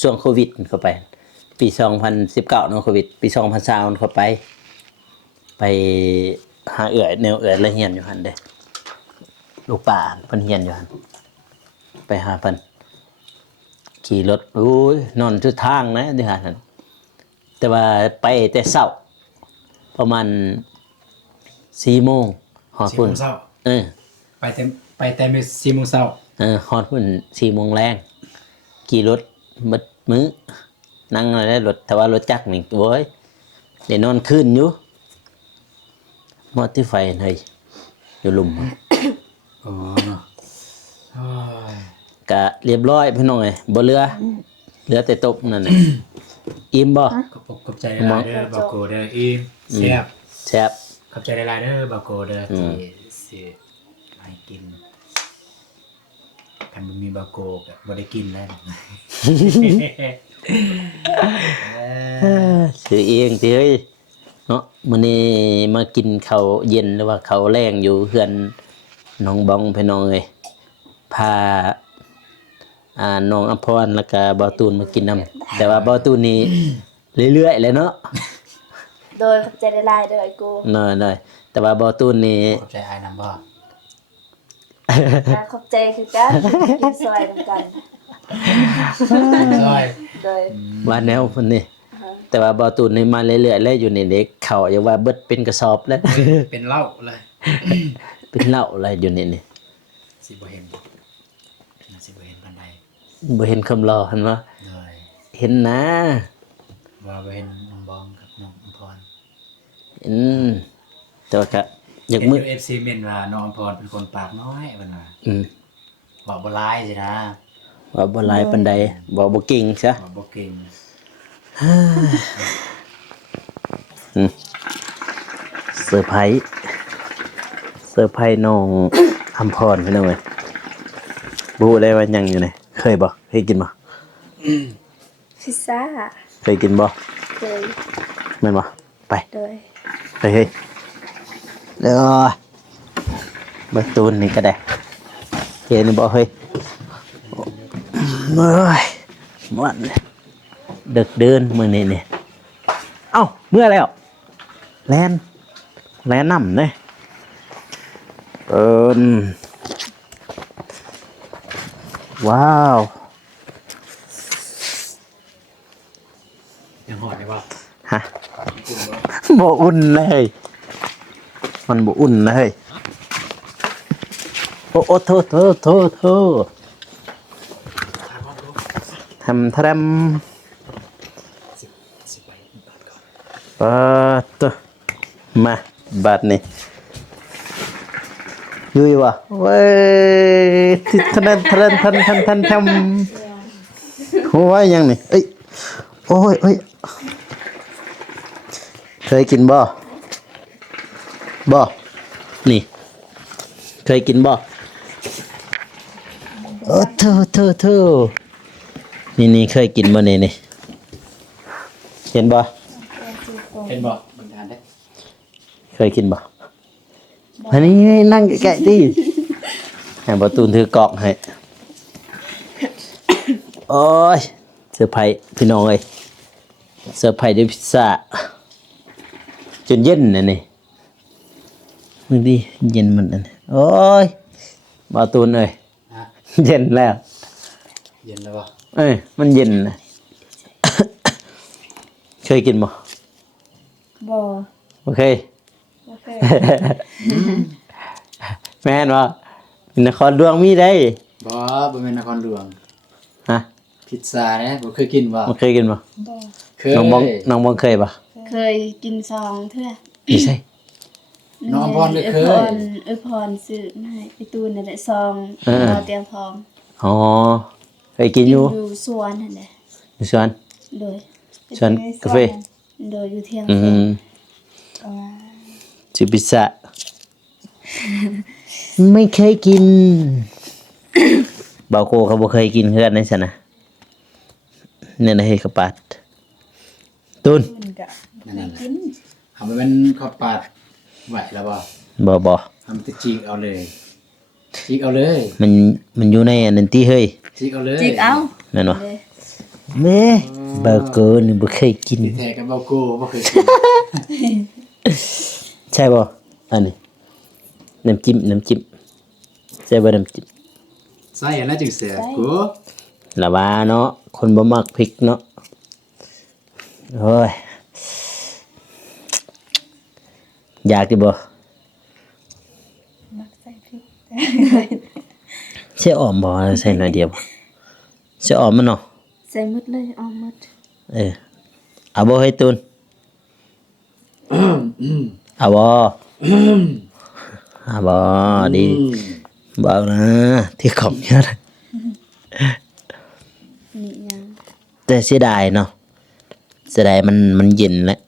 ช่วงโควิดเข้าไป ปี2019เนาะโควิด ปี2020เข้าไปหาแนวละเฮียนอยู่หั่นเด้ลูกป่าเพิ่นเฮียนอยู่หั่นไปหาเพิ่นขี่รถโอ้ยนอนทุกทางนะเดี๋ยวหั่นแต่ว่าไปแต่เช้าประมาณ4 โมงฮอด 4 พุ่น โมงเช้า เออ ไปแต่มื้อ4 โมงเช้า ฮอดพุ่น4 โมงแรงขี่รถเบิดมื้อนั่งได้รถแต่ว่ารถจักรนี่โว้ยได้นอนคืนอยู่มอเตอร์ไฟเฮ้ยอยู่หลุม อ๋อเนาะโอ้ย ก็เรียบร้อยพี่น้องเอ้ยบ่เหลือแต่ตบนั่นน่ะอิ่มบ่ ขอบใจหลายๆเด้อบาโกเด้ออิ่มแซ่บ แซ่บ ขอบใจหลายๆเด้อบาโกเด้อที่สิให้กินคันบ่มีบาโกก็บ่ได้กินแล้ว ซื้อเองติเฮ้ยเนาะมื้อนี้มากินข้าวเย็นหรือว่าข้าวแรงอยู่เฮือนน้องบองพี่น้องเอ้ยพาน้องอภรแล้วก็บ่าวตูนมากินนํแต่ว่าบ่าวตูนนี่เรื่อยๆเลยเนาะ โดยขอบใจหลายๆเด้อไอ้กู น้อยๆแต่ว่าบ่าวตูนนี่ ขอบใจอ้ายนำบ่ การขอบใจคือการกินซอยนำกัน ซอย โดย ว่าแนวเพิ่นนี่แต่ว่าบ่าวตูนนี่มาเรื่อยๆแล้วอยู่ในเด็กเขาอย่าว่าเบิดเป็นกระสอบแล้ว เป็นเหล้าเลย เป็นเหล้าอะไรอยู่นี่นี่ สิบ่เห็นสิบ่เห็นปานใด บ่เห็นคำรอหั่นว่า เลย เห็นนะ ว่าบ่เห็นน้องบองกับน้องอมพร แต่ว่าก็อยาก เห็น มื อ อยู่ FC เม่นว่าน้องอมพรเป็นคนปากน้อยเพิ่นว่า อืม ว่าบ่ร้ายสินะ ว่าบ่หลายปานใดบ่เก่งซะ ว่าบ่เก่ง เซอร์ไพรส์น้องอำพรพี่น้องเอ้ยบ่รู้ได้ว่าหยังอยู่นี่เคยกินบ่ พิซซ่า เคยกินบ่ โดย แม่นบ่ไป โดย เฮ้ยเด้อบักตูนนี่ก็ได้เห็นบ่เฮ้ยเอ้ยม่วนเลย ดึกเดินมื้อนี้นี่เอ้าเมื่อแล้วแลนนำเด้เอิ้นว้าว ยังหอดได้บ่ ฮะบ่อุ่นเลยมันบ่อุ่นเลยโอ้โททำทรมปะตะมาบัดนี้อยู่วะเว้ยทันทำโอ้ยยังนี่เอ้ยโอ้ยเคยกินบ่นี่เคยกินบ่โอ้เธอนี่เคยกินบ่นี่เห็นบ่ เห็นบ่บางทานได้ เคยกินบ่อันนี้นั่งใกล้ๆดิให้บ่ตูนถือกล่องให้โอ้ยเซอร์ไพรส์พี่น้องเอ้ยเซอร์ไพรส์ด้วยพิซซ่าจนเย็นน่ะนี่มึงดิเย็นมันนั่นโอ้ยบ่ตูนเอ้ย ฮะ เย็นแล้ว เย็นแล้วบ่ เอ้ยมันเย็นนะ เคยกินบ่ บ่ โอเค โอเค แม่นบ่นครหลวงมีได้ บ่แม่นนครหลวง ฮะ พิซซ่าเนี่ยบ่เคยกินบ่ บ่เคยกินบ่ บ่ เคย น้องบองเคยบ่ เคยกินซองเทื่อ ไม่ใช่ น้องอภรก็เคย เอ้ยพรซื้อมาให้ไอ้ตูนนั่นแหละซอง เออ รอเตรียมพร้อม อ๋อเคยกินอยู่ อยู่สวนนั่นแหละ อยู่สวน โดย สวนกาแฟ โดยอยู่เที่ยง อืมชื่อพิซซ่าไม่เคยกินเบาโกเขาบ่เคยกินเฮือนในซั่นนะเนี่ยนะเฮ็ดกระปัดตุน มันก็ นั่นน่ะเอาไปเป็นข้าวปาดไหวแล้วบ่ บ่ ทำติจิกเอาเลยจิกเอาเลย มันอยู่ในอันนั้นติเฮ้ย จิกเอาเลย จิกเอา แม่นบ่ เลย แม่เบาโกนี่บ่เคยกิน ที่แท้กับเบาโก้บ่เคยกิน ใช่ป่ะอันนี้น้ำจิ้มใช่ป่ะน้ำจิ้ม ใส่แล้วจึงเสียกู ละว่าเนาะคนบ่มักพริกเนาะโอ้ยอยากดิบ่ มักใส่พริก ใช่ออมบ่ใส่หน่อยเดียวบ่ใช่ออมมันเนาะ ใส่หมดเลยเอาหมด เอาบ่ให้ตูนเอาบ่เอาบ่ดีบ่เอานะที่ของเยอะ นี่ยัง แต่เสียดายเนาะเสียดายมันเย็นแล้ว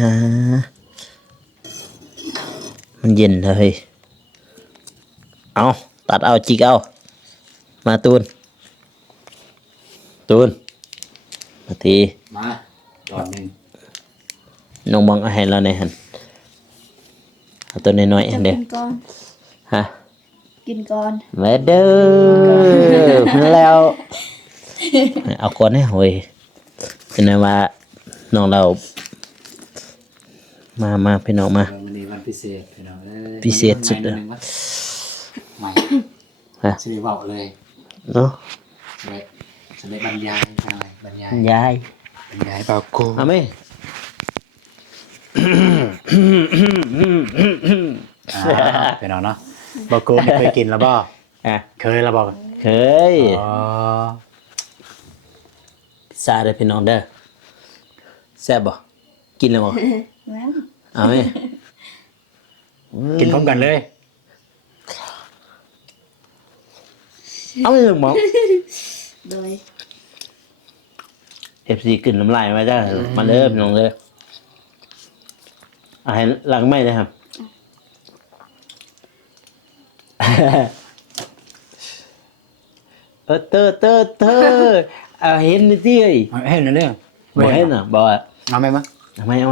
นะมันเย็นเลยเอาตัดเอาจิกเอามาตูนมาที มาตอนหนึง น้องบังเอาให้เราในหันเอาตัวน้อยๆ จะ อันเดียว กินก่อน ฮะ กินก่อน มาเด้อมาแล้ว เอาก่อนให้หอยเป็นไงว่าน้องเรามาพี่น้องมา วันนี้วันพิเศษพี่น้องเอ้ย พิเศษสุดเลย ใหม่ ฮะ สิได้เว้าเลย เนาะ ไว้จะได้บรรยายหน่อยบรรยาย ยาย บรรยายเบาโก้ เอาไหม พี่น้องเนาะเบาโก้นี่เคยกินแล้วบ่ อ่ะ เคยแล้วบ่ เคย อ๋อ พิซซ่าเด้อพี่น้องเด้อแซ่บบ่กินแล้วบ่ แล้ว เอาไหม กินพร้อมกันเลย เอาไปเลยหมอ โดย FC กลืนน้ำลายมาจ้ามาเริ่มน้องเลยเอาให้หลังไม่เลยครับ เตอเอาเห็นนี่ที่เอ้ย เอาเห็นแล้วเด้อ บ่เห็นอ่ะบ่อ่ะ เอาไหมมั้ง เอาไหมเดี๋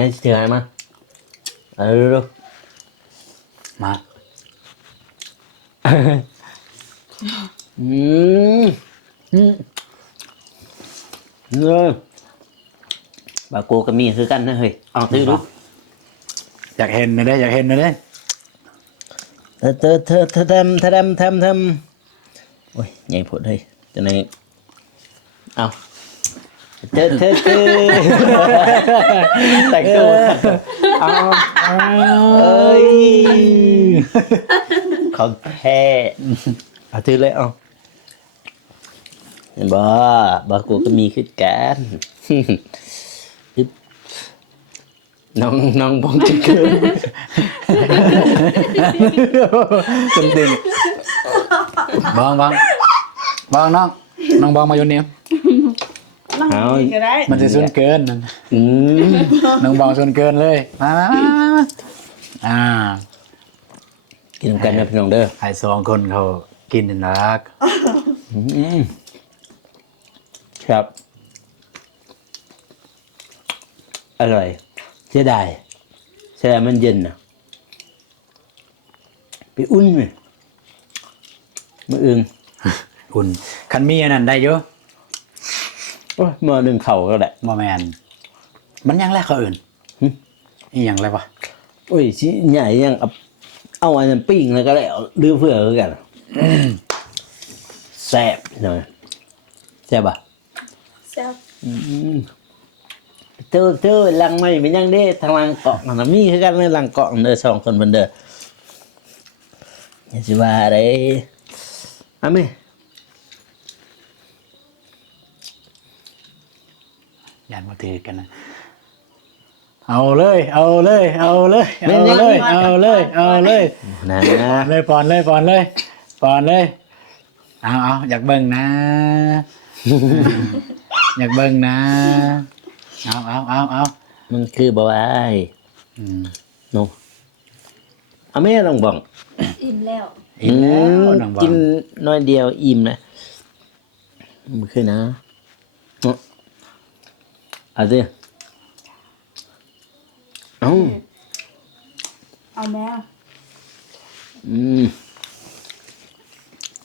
ยวถือให้มาเอาเร็ว มา ๆอืม เลยบาโกก็มีคือกันนะเฮ้ยเอาตื้อดู อยากเห็นนะเด้อยากเห็นนะเด้ ทำโอ้ยใหญ่ผดเฮ้ยจะไหนเอาเธอแต่งตัวเอาเอ้ยของแท้เอาตื้อเลยเอาเห็นบ่บาโกก็มีคือกันอึ๊บน้องบองจะเกิน จนดึงบองน้องบองมาอยู่นี่ เอา มันจะซุนเกินนั่น อืม น้องบองซุนเกินเลยมาอ่า กินกันนะพี่น้องเด้อ ไอ้สองคนเขากินนี่นัก อืมครับอร่อยเสียดายมันเย็นนะไปอุ่นไหมมืออึง อุ่นคันมีอันนั้นได้เยอะ โอ้ยมือหนึ่งเข่าก็แหละ บ่แมนมันยังแรกเขาอื่นอีหยังไรวะ โอ้ยชิ้นใหญ่ยังเอาอันนั้นปิ้งแล้วก็แล้วดื้อเพื่อกันแซ่บหน่อยแซ่บอ่ะ แซ่บ เธอลังไม่เป็นยังเด้ทางลังเกาะมันมีคือกันเลยลังเกาะเด้อสองคนบนเด้ออย่าสิว่าอะไรเอาไหม ยันมาถือกันนะเอาเลยนะนะเลยปอนเลยเอาอยากเบิ่งนะ อยากเบิ่งนะเอา มันคือบ่าวาย โนเอาไม่ต้องบอก อิ่มแล้ว อิ่มแล้วน้องบอ กิ ง นน้อยเดียวอิ่มนะมันคือนะเอาสิเอา เอาแมว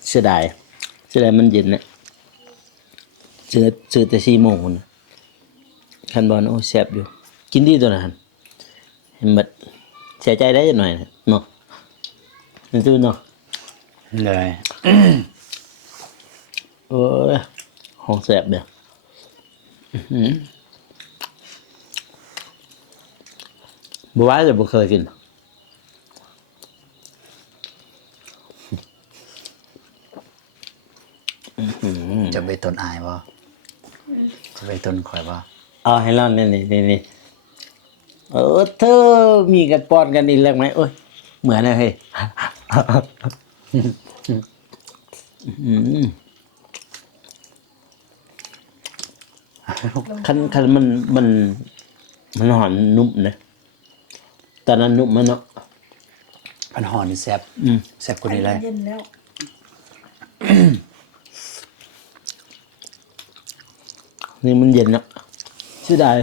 เสียดายมันเย็นนะซื้อแต่4 โมงนะคันบอลโอ้แซ่บอยู่ กินดีตัวนั้นเห็นบัดเสียใจได้จังหน่อยนะเนาะนั่นคือเนาะ เลย เออของแซ่บเด้อบ่ว่าจะบ่เคยกิน จะไปตนอายบ่จะไปตนข่อยบ่ เอาให้เรานี่เธอมีกันป้อนกันอีกแล้วไหมโอ้ยเหมือนนะเฮ้ยคันมันหอนนุ่มนะตอนนั้นนุ่มมันเนาะ พันหอนนี่แซ่บแซ่บกว่านี้เลย เย็นแล้ว นี่มันเย็นเนาะเสียดาย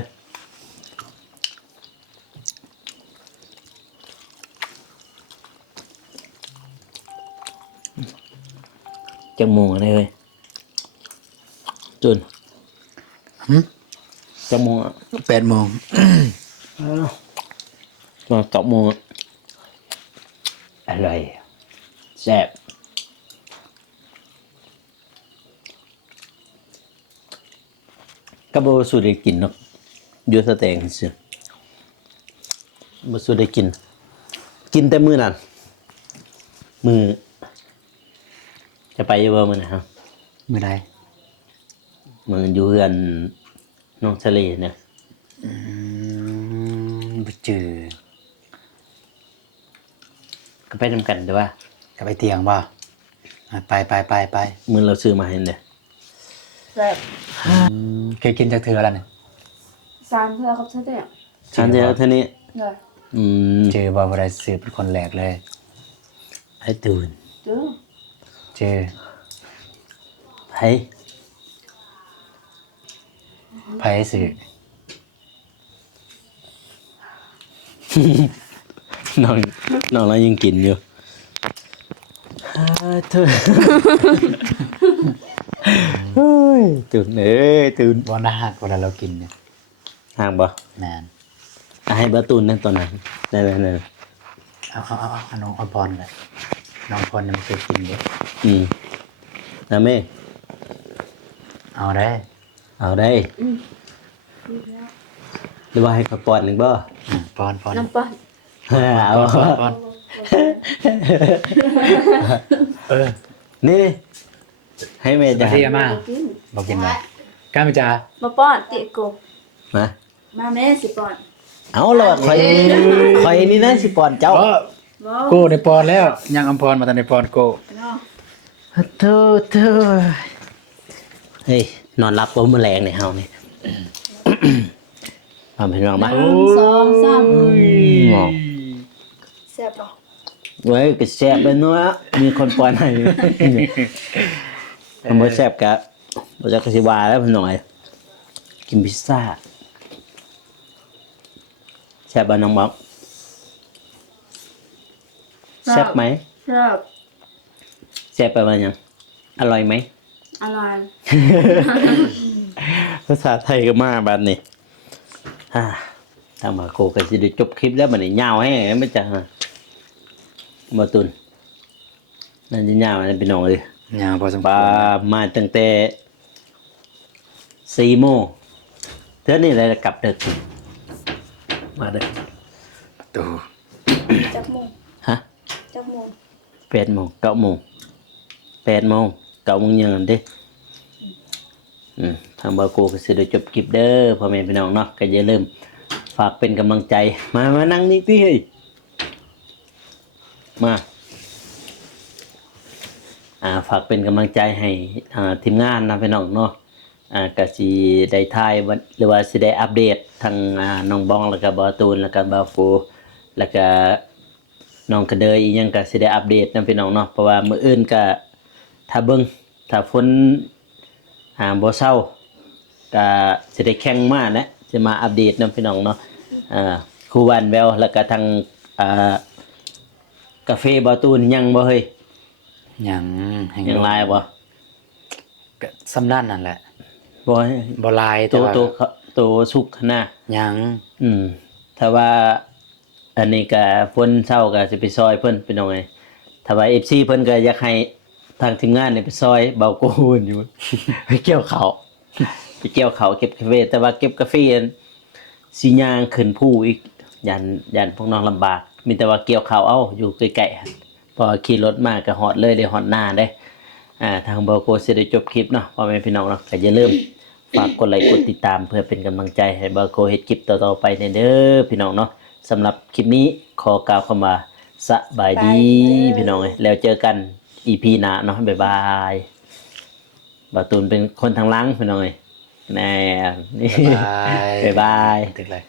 จังโมงอะไรเฮ้ยจุนจังโมงอ่ะ 8 โมง มา9 โมงอะอะไรแซ่บก็บ่สู้ได้กินเนาะอยู่สแตงซื่อบ่สู้ได้กินแต่มื้อนั้นมื้อจะไปอยู่บ่มื้อนั้นฮะ มื้อใด มื้ออยู่เฮือนน้องทะเลเนี่ย บ่จือ ก็ไปนำกันแต่ว่า ก็ไปเตียงบ่ไป มื้อเราซื้อมาให้เด้อ แซ่บ เคยกินจักเทื่อแล้วนี่ ซานเพื่อครับใช่ไหม ฉันเดียวเท่านี้ เลย เจอบ่ได้ซื้อเป็นคนแรกเลย ไอ้ตื่น เด้อ เจอ ไผ ไผซื้อ น้องเรายังกินอยู่เธอ เฮ้ยตื่นเอ้ยตื่น บ่น่าหักเวลาเรากินเนี่ย ห่างบ่ แม่น ให้เบอร์ตูนนั่นตอนนั้นนั่น เอาน้องอภรเลยน้องพรมันเคยกินเด้ นะแม่ เอาได้ เอาได้หรือว่าให้เขาป้อนหนึ่งบ่ พร น้ำป้อน เอา พรอ นี่ให้แม่ จะ จะ เทียมา กิน บอกกินบ่กล้ามิจา มาป้อนติกบ มา มาแม่สิป้อน เอาแล้วคอยนี่นะสิป้อนเจ้า บ่ โก้ในปอนแล้วยังอำพรมาแต่ในปอนโก้ เนาะ เธอเฮ้ยนอนรับบ่มื้อแรงเนี่ยเฮานี่มาเป็นรองมา 1 2 3 หมอ แซ่บบ่ เว้ยก็แซ่บเลยเนาะมีคนป้อนให้มันบ่แซ่บกะบ่จักสิว่าแล้วเพิ่นหน่อยกินพิซซ่าแซ่บบ่น้องบอกแซ่บไหม แซ่บ แซ่บไปว่าหยังอร่อยไหม อร่อย ภาษาไทยก็มาบัดนี้ทางมาโคก็สิได้จบคลิปแล้วบัดนี้ยาวให้ไม่จังบ่ตุนนั่นสิยาวนั่นพี่น้องเอ้ย ยังพอสมค ป ว ลาร มาตั้งแต่4โมงเท่านี้เลยกลับดึกมาเด้อ ประตู จักโมง ฮะ จักโมง 8โมง9โมง8โมง9โมงยังเด้ทางบาโกก็สิได้จบคลิปเด้อพ่อแม่พี่น้องเนาะก็อย่าลืมฝากเป็นกำลังใจมานั่งนี่ติเฮ้ยมาฝากเป็นกำลังใจให้ทีมงานนะพี่น้องเนาะก็สิได้ถ่ายวันหรือว่าสิได้อัปเดตทางน้องบองแล้วก็บอตูนแล้วก็บาโฟแล้วก็น้องกระเดยอีหยังก็สิได้อัปเดตนะพี่น้องเนาะเพราะว่ามื้ออื่นก็ถ้าเบิ่งถ้าฝนบ่เซาก็สิได้แข่งมาแหละสิมาอัปเดตนะพี่น้องเนาะครูวันแววแล้วก็ทางกาแฟบาตูนยังบ่เฮ้ย ยัง ยังลายบ่ ก็สำนันนั่นแหละ บ่ บ่ลาย ตัว ว่า ตัวสุกหน้า ยัง ถ้าว่าอันนี้ก็เพิ่นเช้าก็สิไปซอยเพิ่นเป็นจังไงถ้าว่า FC เพิ่นก็อยากให้ทางทีมงานนี่ไปซอยเบาโกนอยู่ ไปเกี่ยวเขาวไปเกี่ยวเขาวเก็บกาแฟแต่ว่าเก็บกาแฟอันสิย่างขึ้นภูอีกยันพวกน้องลำบากมีแต่ว่าเกี่ยวเขาวเอาอยู่ใกล้ๆหั่นพอขี่รถมาก็ฮอดเลยได้ฮอดหน้าเด้ทางเบาโกสิได้จบคลิปเนาะพ่อแม่พี่น้องเนาะก็อย่าลืม ฝากกดไลค์กดติดตามเพื่อเป็นกำลังใจให้บาโคเฮ็ดคลิปต่อๆไปในเด้อพี่น้องเนาะสำหรับคลิปนี้ขอกล่าวคำว่าสบายดีพี่น้องเอ้ยแล้วเจอกัน EP หน้าเนาะบ๊ายบายบาตูนเป็นคนทางหลังพี่น้องเอ้ยแน่นี่ บาย บ๊ายบาย ถึงเลย